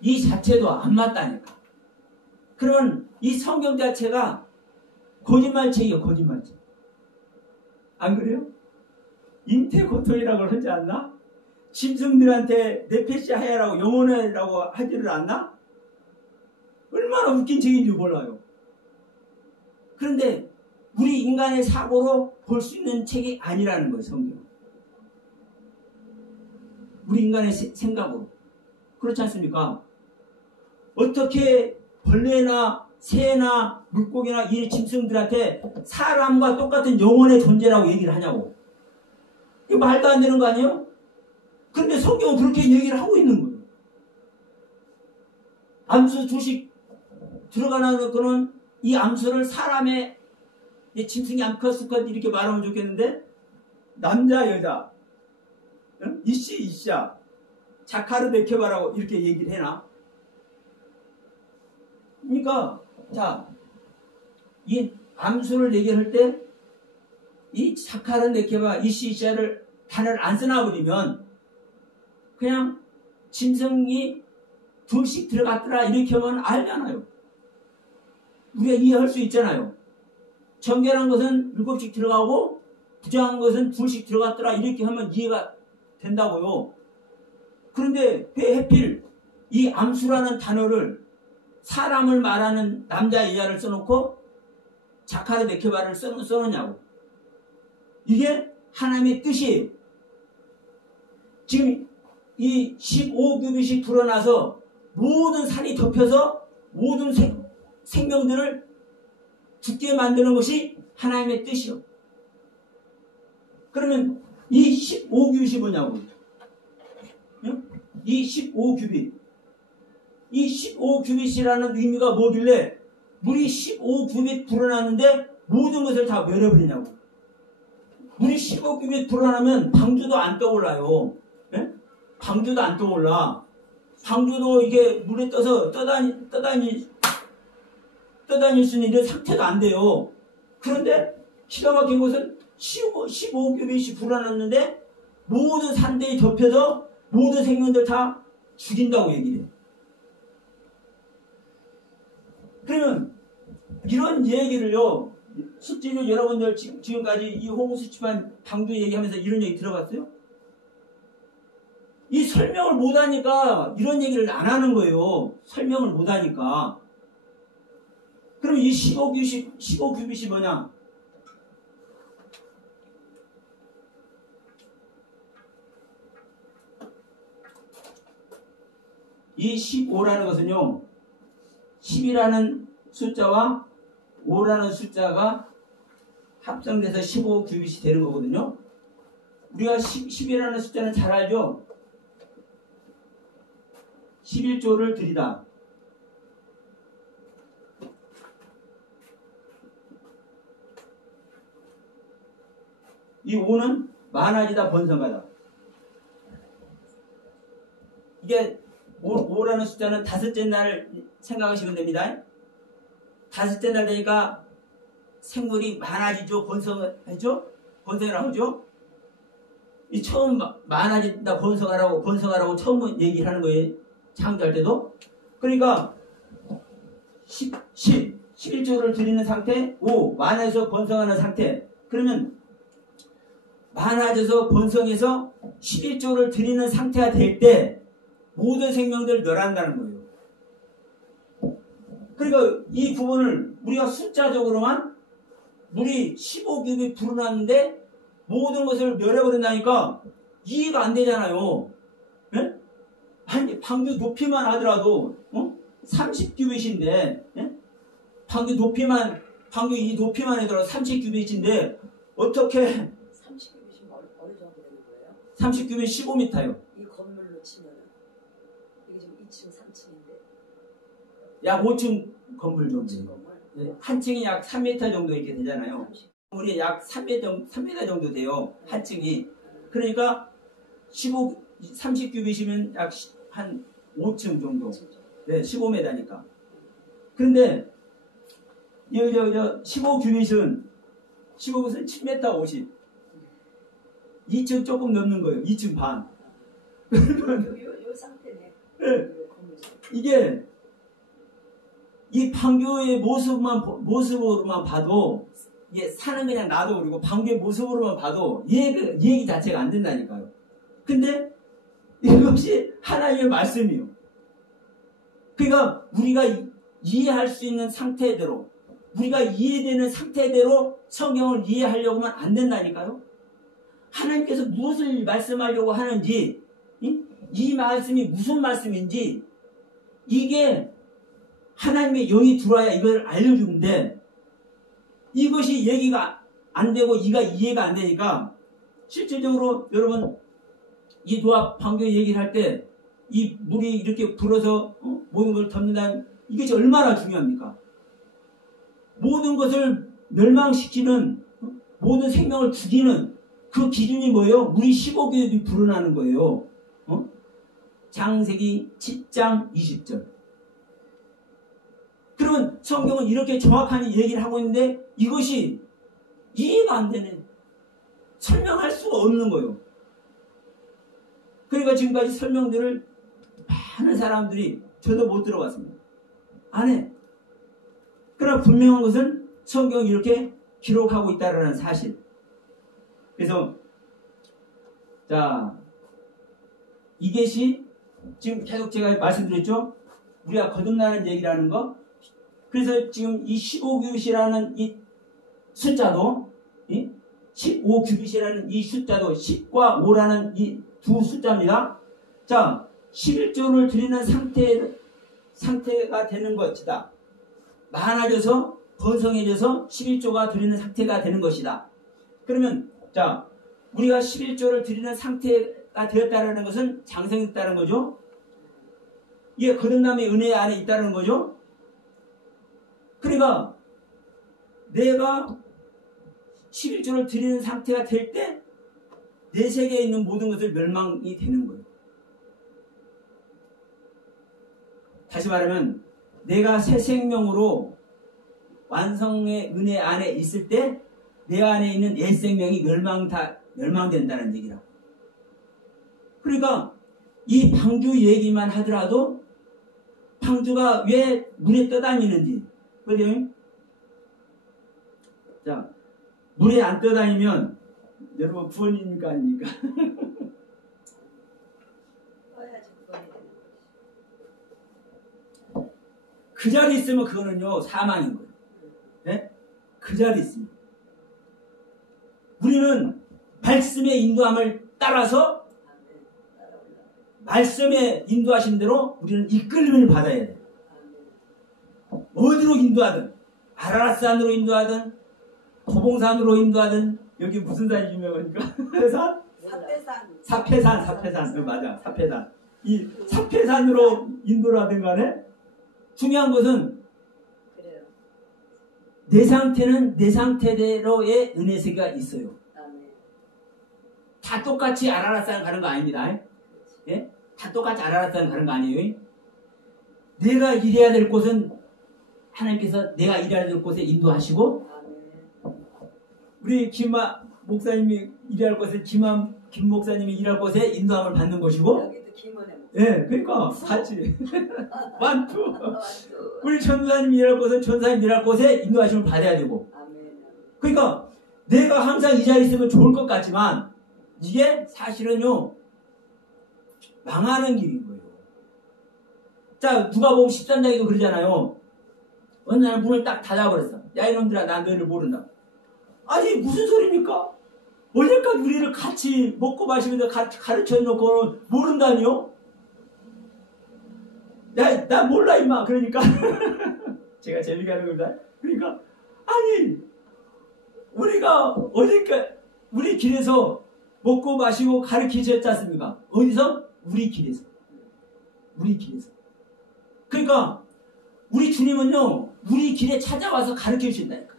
이 자체도 안 맞다니까. 그러면 이 성경 자체가 거짓말책이에요. 거짓말책. 안 그래요? 임태고통이라고 하지 않나? 짐승들한테 네페시 하야라고 영원하라고 하지를 않나? 얼마나 웃긴 책인지 몰라요. 그런데 우리 인간의 사고로 볼 수 있는 책이 아니라는 거예요. 성경은. 우리 인간의 생각으로. 그렇지 않습니까? 어떻게 벌레나 새나 물고기나 이 짐승들한테 사람과 똑같은 영혼의 존재라고 얘기를 하냐고. 이거 말도 안 되는 거 아니에요? 그런데 성경은 그렇게 얘기를 하고 있는 거예요. 암수 두씩 들어가는 거는 이 암수를 사람의 짐승이 암컷 수컷 이렇게 말하면 좋겠는데, 남자 여자 이씨 이씨야 자카르 네케바라고 이렇게 얘기를 해놔. 그러니까 자, 이 암수를 얘기할 때 이 자카르 네케바 이씨 이씨야를 단어를 안 써놔버리면 그냥 짐승이 둘씩 들어갔더라 이렇게 하면 알잖아요. 우리가 이해할 수 있잖아요. 정결한 것은 7씩 들어가고 부정한 것은 2씩 들어갔더라 이렇게 하면 이해가 된다고요. 그런데 왜 하필 이 암수라는 단어를 사람을 말하는 남자 여자를 써놓고 자카르 네케바를 써놓냐고. 이게 하나님의 뜻이에요. 지금 이 15규빗이 불어나서 모든 산이 덮여서 모든 생명들을 죽게 만드는 것이 하나님의 뜻이요. 그러면 이 15규빗이 뭐냐고. 이 15규빗. 이 15규빗이라는 의미가 뭐길래 물이 15규빗 불어나는데 모든 것을 다 멸해버리냐고. 물이 15규빗 불어나면 방주도 안 떠올라요. 예? 방주도 안 떠올라. 방주도 이게 물에 떠서 떠다닐 수 있는 이런 상태도 안 돼요. 그런데 기가 막힌 것은 15규빗이 불어났는데 모든 산들이 덮여서 모든 생명들 다 죽인다고 얘기해요. 그러면 이런 얘기를요, 실제로 여러분들 지금까지 이 홍수치판 방주 얘기하면서 이런 얘기 들어봤어요? 이 설명을 못하니까 이런 얘기를 안 하는 거예요. 설명을 못하니까. 그럼 이 15규빗이 뭐냐? 이 15라는 것은요, 10이라는 숫자와 5라는 숫자가 합성돼서 15규빗이 되는 거거든요. 우리가 10이라는 숫자는 잘 알죠? 11조를 드리다. 이 5는 많아지다, 번성하다. 이게 5라는 숫자는 다섯째 날을 생각하시면 됩니다. 다섯째 날 되니까 생물이 많아지죠. 번성하죠. 번성을 하죠. 이 처음 많아진다, 번성하라고 처음 얘기를 하는 거예요. 창조할 때도. 그러니까 10 11조를 드리는 상태. 5. 많아져서 번성하는 상태. 그러면 많아져서 번성해서 11조를 드리는 상태가 될 때 모든 생명들을 멸한다는 거예요. 그러니까 이 부분을 우리가 숫자적으로만 물이 15큐빅 불어났는데 모든 것을 멸해버린다니까 이해가 안 되잖아요. 네? 아니 방주 높이만 하더라도 30큐빅인데 네? 방주 이 높이만 하더라도 30큐빅인데 어떻게 30큐빅이면 어느 정도 되는 거예요? 30큐빅 15m요. 이 건물로 치면은 이게 지금 2층, 3층인데 약 5층 건물 정도. 5층 건물? 네, 한 층이 약 3m 정도 이렇게 되잖아요. 30. 건물이 약 3m 정도 돼요. 한 층이. 그러니까 30큐빅이면 약 한 5층 정도. 네, 15m니까. 그런데 여기 15큐빅은 7m 50. 2층 조금 넘는 거예요. 2층 반. 요 상태네. 네. 이게 이 방교의 모습으로만 봐도 이게 산은 그냥 놔둬버리고 방교의 모습으로만 봐도 얘기 자체가 안 된다니까요. 근데 이것이 하나님의 말씀이요. 그러니까 우리가 이해할 수 있는 상태대로 우리가 이해되는 상태대로 성경을 이해하려고 하면 안 된다니까요. 하나님께서 무엇을 말씀하려고 하는지 이 말씀이 무슨 말씀인지 이게 하나님의 영이 들어와야 이걸 알려주는데 이것이 얘기가 안 되고 이해가 안 되니까 실질적으로 여러분 이 노아 방교 얘기를 할 때 이 물이 이렇게 불어서 모든 걸 덮는다는 이것이 얼마나 중요합니까? 모든 것을 멸망시키는 모든 생명을 죽이는 그 기준이 뭐예요? 물이 15개월이 불어나는 거예요. 창세기 7장 20절. 그러면 성경은 이렇게 정확한 얘기를 하고 있는데 이것이 이해가 안 되네. 설명할 수가 없는 거예요. 그러니까 지금까지 설명들을 많은 사람들이 저도 못 들어봤습니다. 안 해. 그러나 분명한 것은 성경이 이렇게 기록하고 있다는 사실. 그래서 자 이것이 지금 계속 제가 말씀드렸죠. 우리가 거듭나는 얘기라는 거. 그래서 지금 이 15규빗이라는 이 숫자도 15규빗이라는 이 숫자도 10과 5라는 이 두 숫자입니다. 자 11조를 드리는 상태가 되는 것이다. 많아져서 번성해져서 11조가 드리는 상태가 되는 것이다. 그러면 자 우리가 11조를 드리는 상태가 되었다는 것은 장성했다는 거죠. 이게 거듭남의 은혜 안에 있다는 거죠. 그러니까 내가 11조를 드리는 상태가 될 때 내 세계에 있는 모든 것을 멸망이 되는 거예요. 다시 말하면 내가 새 생명으로 완성의 은혜 안에 있을 때 내 안에 있는 옛 생명이 멸망된다는 얘기라. 그러니까 이 방주 얘기만 하더라도 방주가 왜 물에 떠다니는지, 그죠? 자, 물에 안 떠다니면 여러분 구원입니까 아닙니까? 떠야지 구원이 되는 거지. 그 자리에 있으면 그거는요 사망인 거예요. 네? 그 자리에 있으면 우리는 말씀의 인도함을 따라서 말씀의 인도하신 대로 우리는 이끌림을 받아야 돼요. 어디로 인도하든 아라랏산으로 인도하든 도봉산으로 인도하든 여기 무슨 산이 유명하니까? 산? 사패산. 맞아. 사패산. 이 사패산으로 인도를 하든 간에 중요한 것은 그래요. 내 상태는 내 상태대로의 은혜세가 있어요. 다 똑같이 아라랏산 가는 거 아닙니다. 예? 다 똑같이 아라랏산 가는 거 아니에요. 내가 일해야 될 곳은 하나님께서 내가 일해야 될 곳에 인도하시고 우리 김 목사님이 일할 곳에 김 목사님이 일할 곳에 인도함을 받는 것이고 여기도 김은혜 예, 그러니까 같이 완투. 우리 전도사님 일할 곳은 전도사님 일할 곳에 인도하심을 받아야 되고. 그러니까 내가 항상 이 자리에 있으면 좋을 것 같지만 이게 사실은요 망하는 길인 거예요. 자, 누가복음 13장에도 그러잖아요. 어느 날 문을 딱 닫아버렸어. 야, 이놈들아, 난 너희를 모른다. 아니, 무슨 소리입니까? 언제까지 우리를 같이 먹고 마시면서 가르쳐놓고 모른다니요? 야, 나 몰라, 임마. 그러니까. 제가 재미가 하는 겁니다. 그러니까, 아니, 우리가 어디까지, 우리 길에서 먹고 마시고 가르치셨지 않습니까? 어디서? 우리 길에서. 우리 길에서. 그러니까, 우리 주님은요, 우리 길에 찾아와서 가르쳐 주신다니까.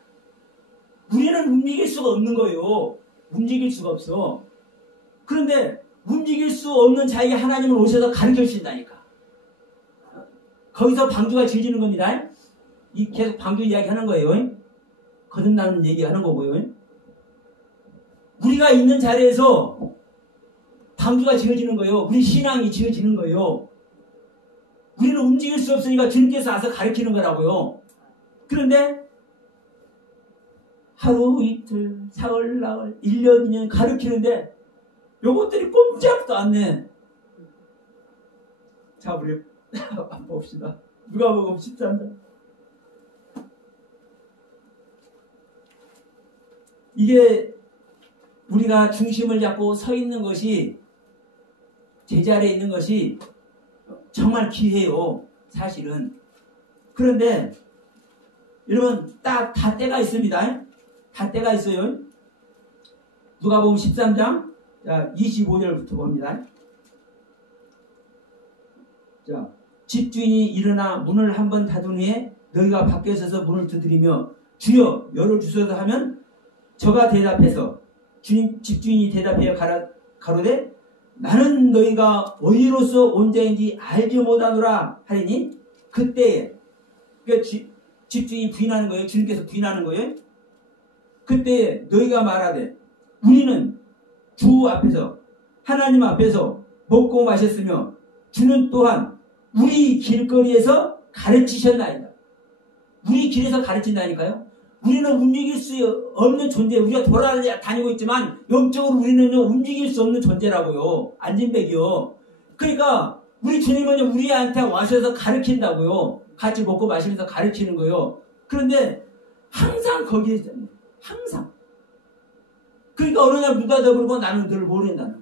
우리는 움직일 수가 없는 거예요. 움직일 수가 없어. 그런데 움직일 수 없는 자에게 하나님은 오셔서 가르쳐 주신다니까. 거기서 방주가 지어지는 겁니다. 계속 방주 이야기 하는 거예요. 거듭나는 얘기 하는 거고요. 우리가 있는 자리에서 방주가 지어지는 거예요. 우리 신앙이 지어지는 거예요. 우리는 움직일 수 없으니까 주님께서 와서 가르치는 거라고요. 그런데 하루, 이틀, 사흘, 나흘, 1년, 2년 가르치는데 요것들이 꼼짝도 않네. 자, 우리 한번 봅시다. 누가복음 13장. 이게 우리가 중심을 잡고 서 있는 것이 제자리에 있는 것이 정말 귀해요. 사실은. 그런데 여러분 딱 다 때가 있습니다. 다 때가 있어요. 누가복음 13장 자 25절부터 봅니다. 자, 집주인이 일어나 문을 한번 닫은 후에 너희가 밖에 서서 문을 두드리며 주여 열어주소서 하면 저가 대답해서 집주인이 대답하여 가로되 나는 너희가 어디로서 온 자인지 알지 못하노라 하리니 그때에 그러니까 집주인이 부인하는 거예요. 주님께서 부인하는 거예요. 그때에 너희가 말하되 우리는 주 앞에서 하나님 앞에서 먹고 마셨으며 주는 또한 우리 길거리에서 가르치셨나이다. 우리 길에서 가르친다니까요. 우리는 움직일 수 없는 존재, 우리가 돌아다니고 있지만 영적으로 우리는 움직일 수 없는 존재라고요. 안진백이요. 그러니까 우리 주님은 우리한테 와셔서 가르친다고요. 같이 먹고 마시면서 가르치는 거예요. 그런데 항상 거기에 있잖아요. 항상. 그러니까 어느 날 문 닫아버리고 나는 너를 모른다는 거예요.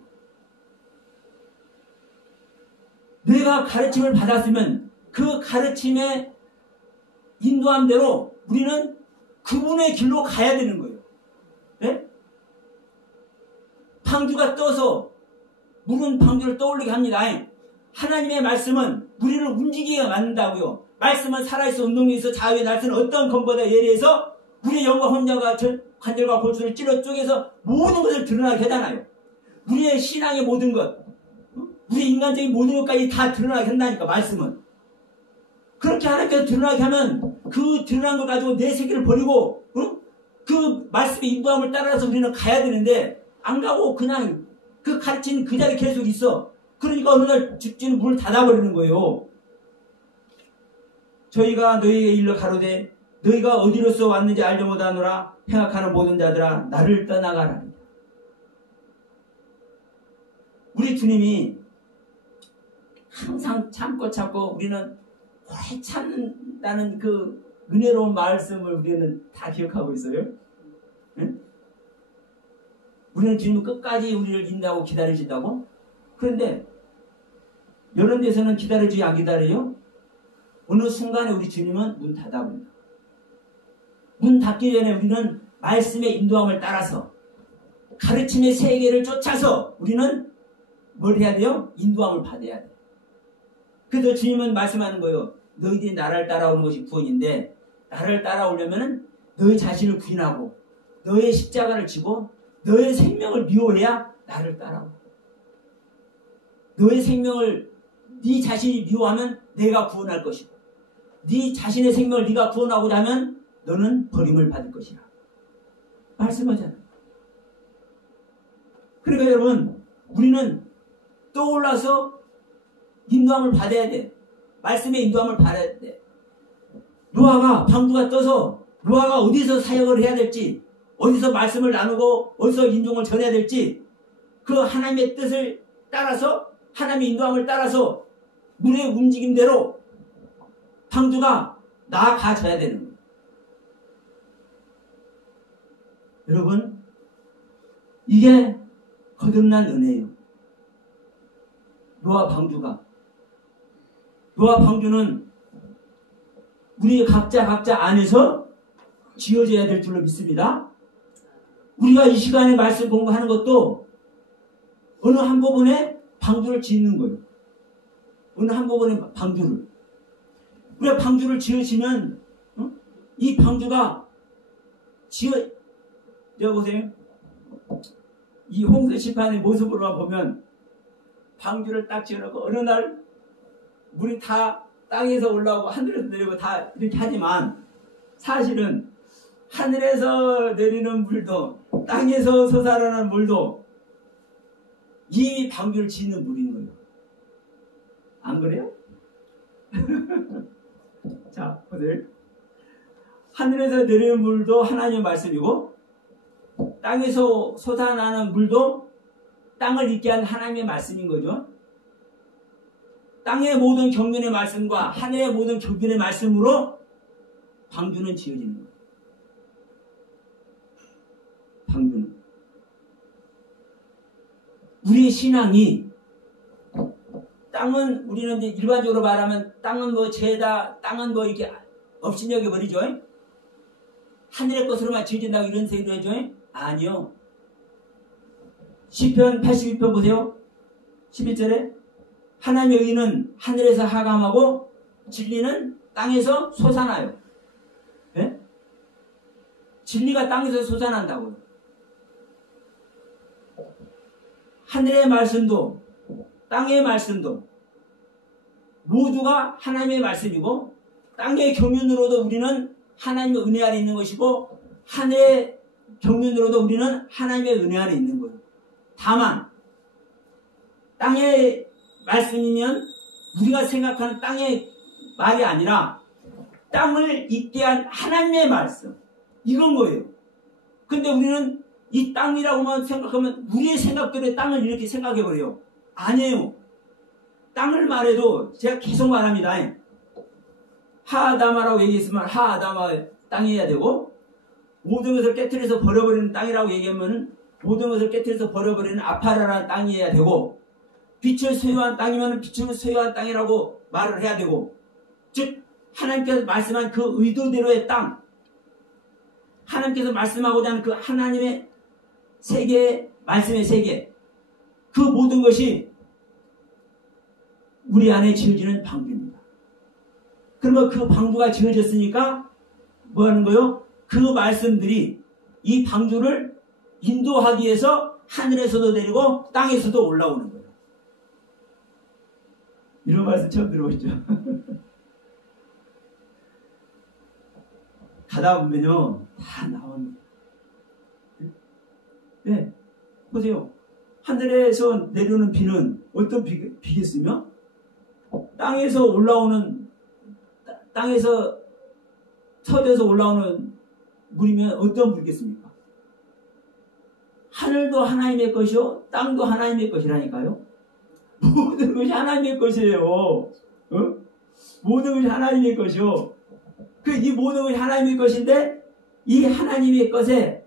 내가 가르침을 받았으면 그 가르침의 인도함대로 우리는 그분의 길로 가야 되는 거예요. 네? 방주가 떠서 물은 방주를 떠올리게 합니다. 하나님의 말씀은 우리를 움직이게 만든다고요. 말씀은 살아있어 운동에서 자유의 날선 어떤 것보다 예리해서 우리의 영과 혼자가 관절과 골수를 찔러 쪼개서 모든 것을 드러나게 해잖아요. 우리의 신앙의 모든 것, 우리 인간적인 모든 것까지 다 드러나게 한다니까 말씀은. 그렇게 하나님께서 드러나게 하면 그 드러난 걸 가지고 내 새끼를 버리고 그 말씀의 인도함을 따라서 우리는 가야 되는데 안 가고 그냥 그 가르치는 그 자리에 계속 있어. 그러니까 어느 날 집주인은 문을 닫아버리는 거예요. 저희가 너희에게 일러 가로되 너희가 어디로서 왔는지 알지 못하노라 생각하는 모든 자들아 나를 떠나가라. 우리 주님이 항상 참고 우리는 오래 참는다는 그 은혜로운 말씀을 우리는 다 기억하고 있어요. 응? 우리는 주님은 끝까지 우리를 인도하고 기다리신다고? 그런데 이런 데서는 기다려주지 안 기다려요? 어느 순간에 우리 주님은 문 닫아버립니다. 문 닫기 전에 우리는 말씀의 인도함을 따라서 가르침의 세계를 쫓아서 우리는 뭘 해야 돼요? 인도함을 받아야 돼요. 그래서 주님은 말씀하는 거예요. 너희들이 나를 따라오는 것이 구원인데 나를 따라오려면 너희 자신을 부인하고 너의 십자가를 지고 너의 생명을 미워해야 나를 따라오. 너의 생명을 네 자신이 미워하면 내가 구원할 것이고 네 자신의 생명을 네가 구원하고자 하면 너는 버림을 받을 것이라. 말씀하잖아요. 그러니까 여러분 우리는 떠올라서 인도함을 받아야 돼. 말씀의 인도함을 받아야 돼. 노아가 방주가 떠서 노아가 어디서 사역을 해야 될지, 어디서 말씀을 나누고 어디서 인종을 전해야 될지, 그 하나님의 뜻을 따라서, 하나님의 인도함을 따라서 물의 움직임대로 방주가 나아가져야 되는 거예요. 여러분, 이게 거듭난 은혜예요. 노아 방주는 우리 각자 안에서 지어져야 될 줄로 믿습니다. 우리가 이 시간에 말씀 공부하는 것도 어느 한 부분에 방주를 짓는 거예요. 어느 한 부분에 방주를. 우리가 방주를 지으시면 이 방주가 보세요. 이 홍수 심판의 모습으로만 보면 방주를 딱 지어놓고 어느 날 물이 다 땅에서 올라오고 하늘에서 내리고 다 이렇게 하지만, 사실은 하늘에서 내리는 물도 땅에서 솟아나는 물도 이 방주를 짓는 물인 거예요. 안 그래요? 자, 보세요. 하늘에서 내리는 물도 하나님의 말씀이고, 땅에서 솟아나는 물도 땅을 있게 한 하나님의 말씀인 거죠. 땅의 모든 경륜의 말씀과 하늘의 모든 경륜의 말씀으로 방주는 지어지는 거예요. 방주는. 우리의 신앙이, 땅은, 우리는 이제 일반적으로 말하면 땅은 뭐 죄다, 땅은 뭐 이렇게 없인 여겨버리죠. 하늘의 것으로만 지어진다고 이런 소리를 해죠. 아니요. 시편 82편 보세요. 11절에 하나님의 의는 하늘에서 하감하고 진리는 땅에서 솟아나요. 네? 진리가 땅에서 솟아난다고요. 하늘의 말씀도 땅의 말씀도 모두가 하나님의 말씀이고, 땅의 경륜으로도 우리는 하나님의 은혜 아래 있는 것이고, 하늘의 경륜으로도 우리는 하나님의 은혜 아래 있는 거예요. 다만 땅의 말씀이면 우리가 생각하는 땅의 말이 아니라 땅을 있게 한 하나님의 말씀, 이건 거예요. 근데 우리는 이 땅이라고만 생각하면 우리의 생각대로 땅을 이렇게 생각해버려요. 아니에요. 땅을 말해도 제가 계속 말합니다. 하아다마라고 얘기했으면 하아다마 땅이어야 되고, 모든 것을 깨트려서 버려버리는 땅이라고 얘기하면 모든 것을 깨트려서 버려버리는 아파라라는 땅이어야 되고, 빛을 소유한 땅이면 빛을 소유한 땅이라고 말을 해야 되고, 즉 하나님께서 말씀한 그 의도대로의 땅, 하나님께서 말씀하고자 하는 그 하나님의 세계, 말씀의 세계, 그 모든 것이 우리 안에 지어지는 방주입니다. 그러면 그 방주가 지어졌으니까 뭐 하는 거요? 그 말씀들이 이 방주를 인도하기 위해서 하늘에서도 내리고 땅에서도 올라오는 거예요. 이런 말씀 처음 들어보시죠? 가다 보면요, 다 나옵니다. 네, 보세요. 하늘에서 내려오는 비는 어떤 비겠으며, 땅에서 올라오는, 땅에서 터져서 올라오는 물이면 어떤 물이겠습니까? 하늘도 하나님의 것이요, 땅도 하나님의 것이라니까요. 모든 것이 하나님의 것이에요. 모든 것이 하나님의 것이요. 이 모든 것이 하나님의 것인데, 이 하나님의 것에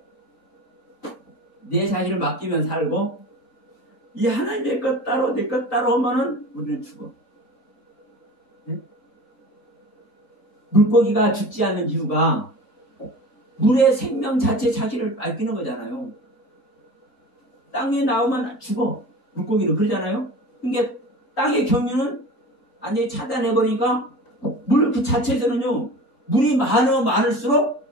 내 자신을 맡기면 살고, 이 하나님의 것 따로 내 것 따로 하면은 우리는 죽어. 네? 물고기가 죽지 않는 이유가 물의 생명 자체 자기를 밝히는 거잖아요. 땅에 나오면 죽어. 물고기는 그러잖아요. 그러니까 땅의 경륜은 완전히 차단해버리니까 물 그 자체에서는요, 물이 많으면 많을수록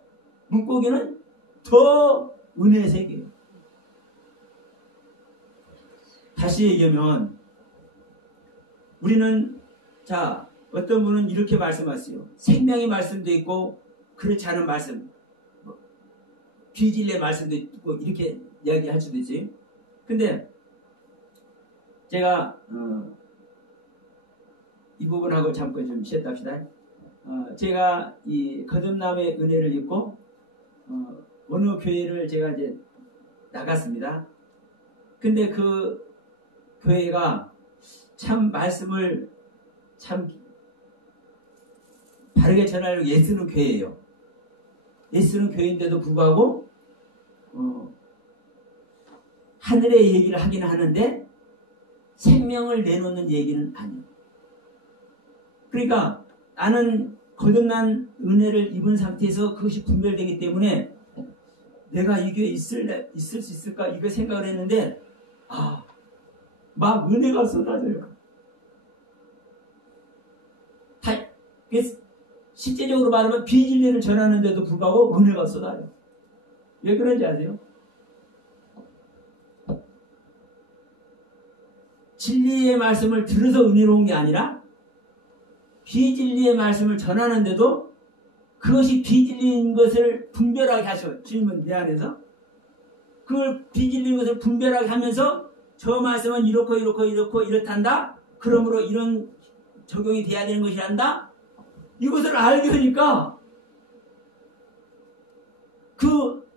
물고기는 더 은혜의 세계예요. 다시 얘기하면 우리는, 자, 어떤 분은 이렇게 말씀하세요. 생명의 말씀도 있고 그렇지 않은 말씀, 비진리의 말씀도 있고 이렇게 이야기할 수도 있어요. 근데 제가 이 부분하고 잠깐 좀 쉬었다 합시다. 제가 이 거듭남의 은혜를 입고 어느 교회를 제가 이제 나갔습니다. 근데 그 교회가 참 말씀을 참 바르게 전하려고 애쓰는 교회예요. 애쓰는 교회인데도 불구하고 하늘의 얘기를 하긴 하는데 생명을 내놓는 얘기는 아니에요. 그러니까 나는 거듭난 은혜를 입은 상태에서 그것이 분별되기 때문에 내가 이 교회에 있을 수 있을까 이거 생각을 했는데 막 은혜가 쏟아져요. 실제적으로 말하면 비진리를 전하는데도 불구하고 은혜가 쏟아져요. 왜 그런지 아세요? 진리의 말씀을 들어서 은혜로운 게 아니라 비진리의 말씀을 전하는데도 그것이 비진리인 것을 분별하게 하셔. 주님은 내 안에서 그걸 비진리인 것을 분별하게 하면서 저 말씀은 이렇고 이렇단다. 그러므로 이런 적용이 돼야 되는 것이란다. 이것을 알게 하니까 그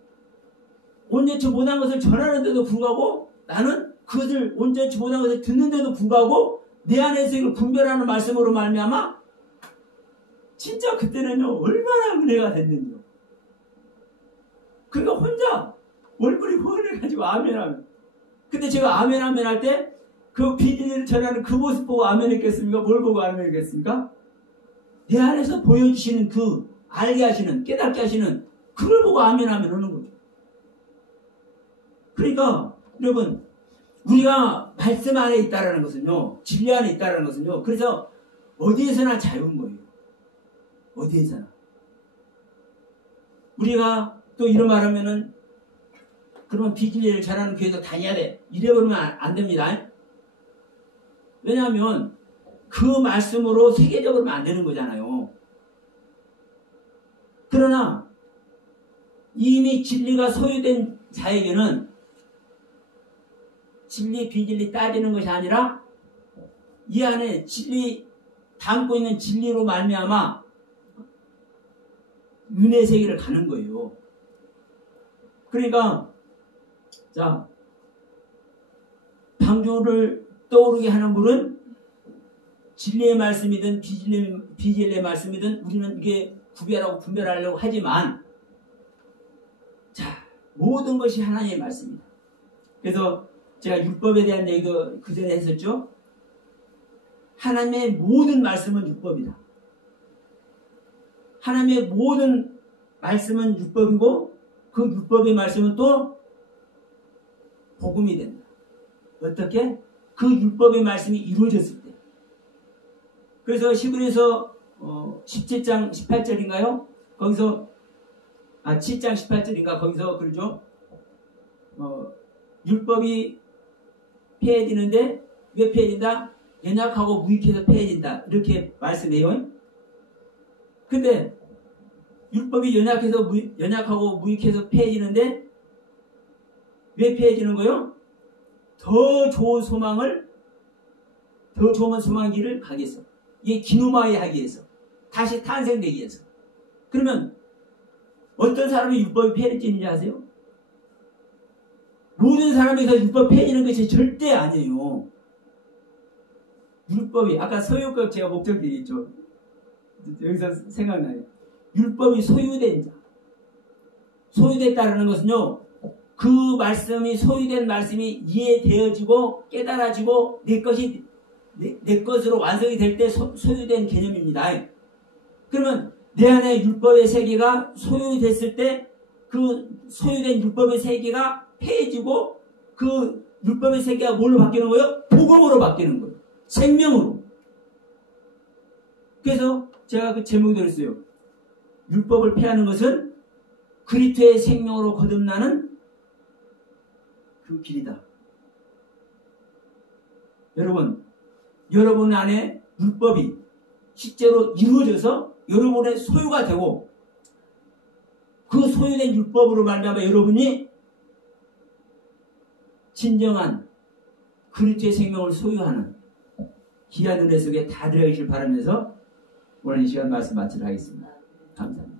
온전치 못한 것을 전하는데도 불구하고 나는 그것을 온전치 못한 것을 듣는데도 불구하고 내 안에서 이걸 분별하는 말씀으로 말미암아 진짜 그때는요 얼마나 은혜가 됐는지요. 그러니까 혼자 얼굴이 훤해가지고 아멘하면. 근데 제가 아멘 할 때 그 비진리를 전하는 그 모습 보고 아멘했겠습니까? 뭘 보고 아멘했겠습니까? 내 안에서 보여주시는 그 알게 하시는 깨닫게 하시는 그걸 보고 아멘하면 하는 거죠. 그러니까 여러분 우리가 말씀 안에 있다라는 것은요 진리 안에 있다라는 것은요 그래서 어디에서나 자유인 거예요. 어디에서나. 우리가 또 이런 말 하면은 그러면 비진리를 전하는 교회도 다녀야 돼. 이래버리면 안 됩니다. 왜냐하면 그 말씀으로 세계적으로는 안 되는 거잖아요. 그러나 이미 진리가 소유된 자에게는 진리 비진리 따지는 것이 아니라 이 안에 진리 담고 있는 진리로 말미암아 은혜 세계를 가는 거예요. 그러니까 자 방주를 떠오르게 하는 분은 진리의 말씀이든 비진리의 말씀이든 우리는 이게 구별하고 분별하려고 하지만 자 모든 것이 하나님의 말씀입니다. 그래서 제가 율법에 대한 얘기도 그 전에 했었죠. 하나님의 모든 말씀은 율법이다. 하나님의 모든 말씀은 율법이고 그 율법의 말씀은 또 복음이 된다. 어떻게? 그 율법의 말씀이 이루어졌을 때. 그래서 시브리서 17장 18절인가요? 거기서 7장 18절인가 거기서 그러죠. 율법이 폐해지는데 왜 폐해진다? 연약하고 무익해서 폐해진다. 이렇게 말씀해요. 근데 율법이 연약하고 무익해서 폐해지는데 왜 폐해지는 거예요? 더 좋은 소망을 더 좋은 소망 길을 가기 위해서 이게 기노마에 하기 위해서 다시 탄생되기 위해서. 그러면 어떤 사람이 율법이 폐해지는지 아세요? 모든 사람에서 율법 폐해지는 것이 절대 아니에요. 율법이 아까 소유법 제가 목적 얘기했죠. 여기서 생각나요. 율법이 소유된 자. 소유됐다는 것은요. 그 말씀이 소유된 말씀이 이해되어지고 깨달아지고 내 것으로 완성이 될 때 소유된 개념입니다. 그러면 내 안에 율법의 세계가 소유됐을 때 그 소유된 율법의 세계가 폐해지고 그 율법의 세계가 뭘로 바뀌는 거예요? 복음으로 바뀌는 거예요. 생명으로. 그래서 제가 그 제목이 들었어요. 율법을 폐하는 것은 그리스도의 생명으로 거듭나는 그 길이다. 여러분 안에 율법이 실제로 이루어져서 여러분의 소유가 되고 그 소유된 율법으로 말미암아 여러분이 진정한 그리스도의 생명을 소유하는 귀한 은혜 속에 다 들어가시길 바라면서 오늘 이 시간 말씀 마치도록 하겠습니다. 감사합니다.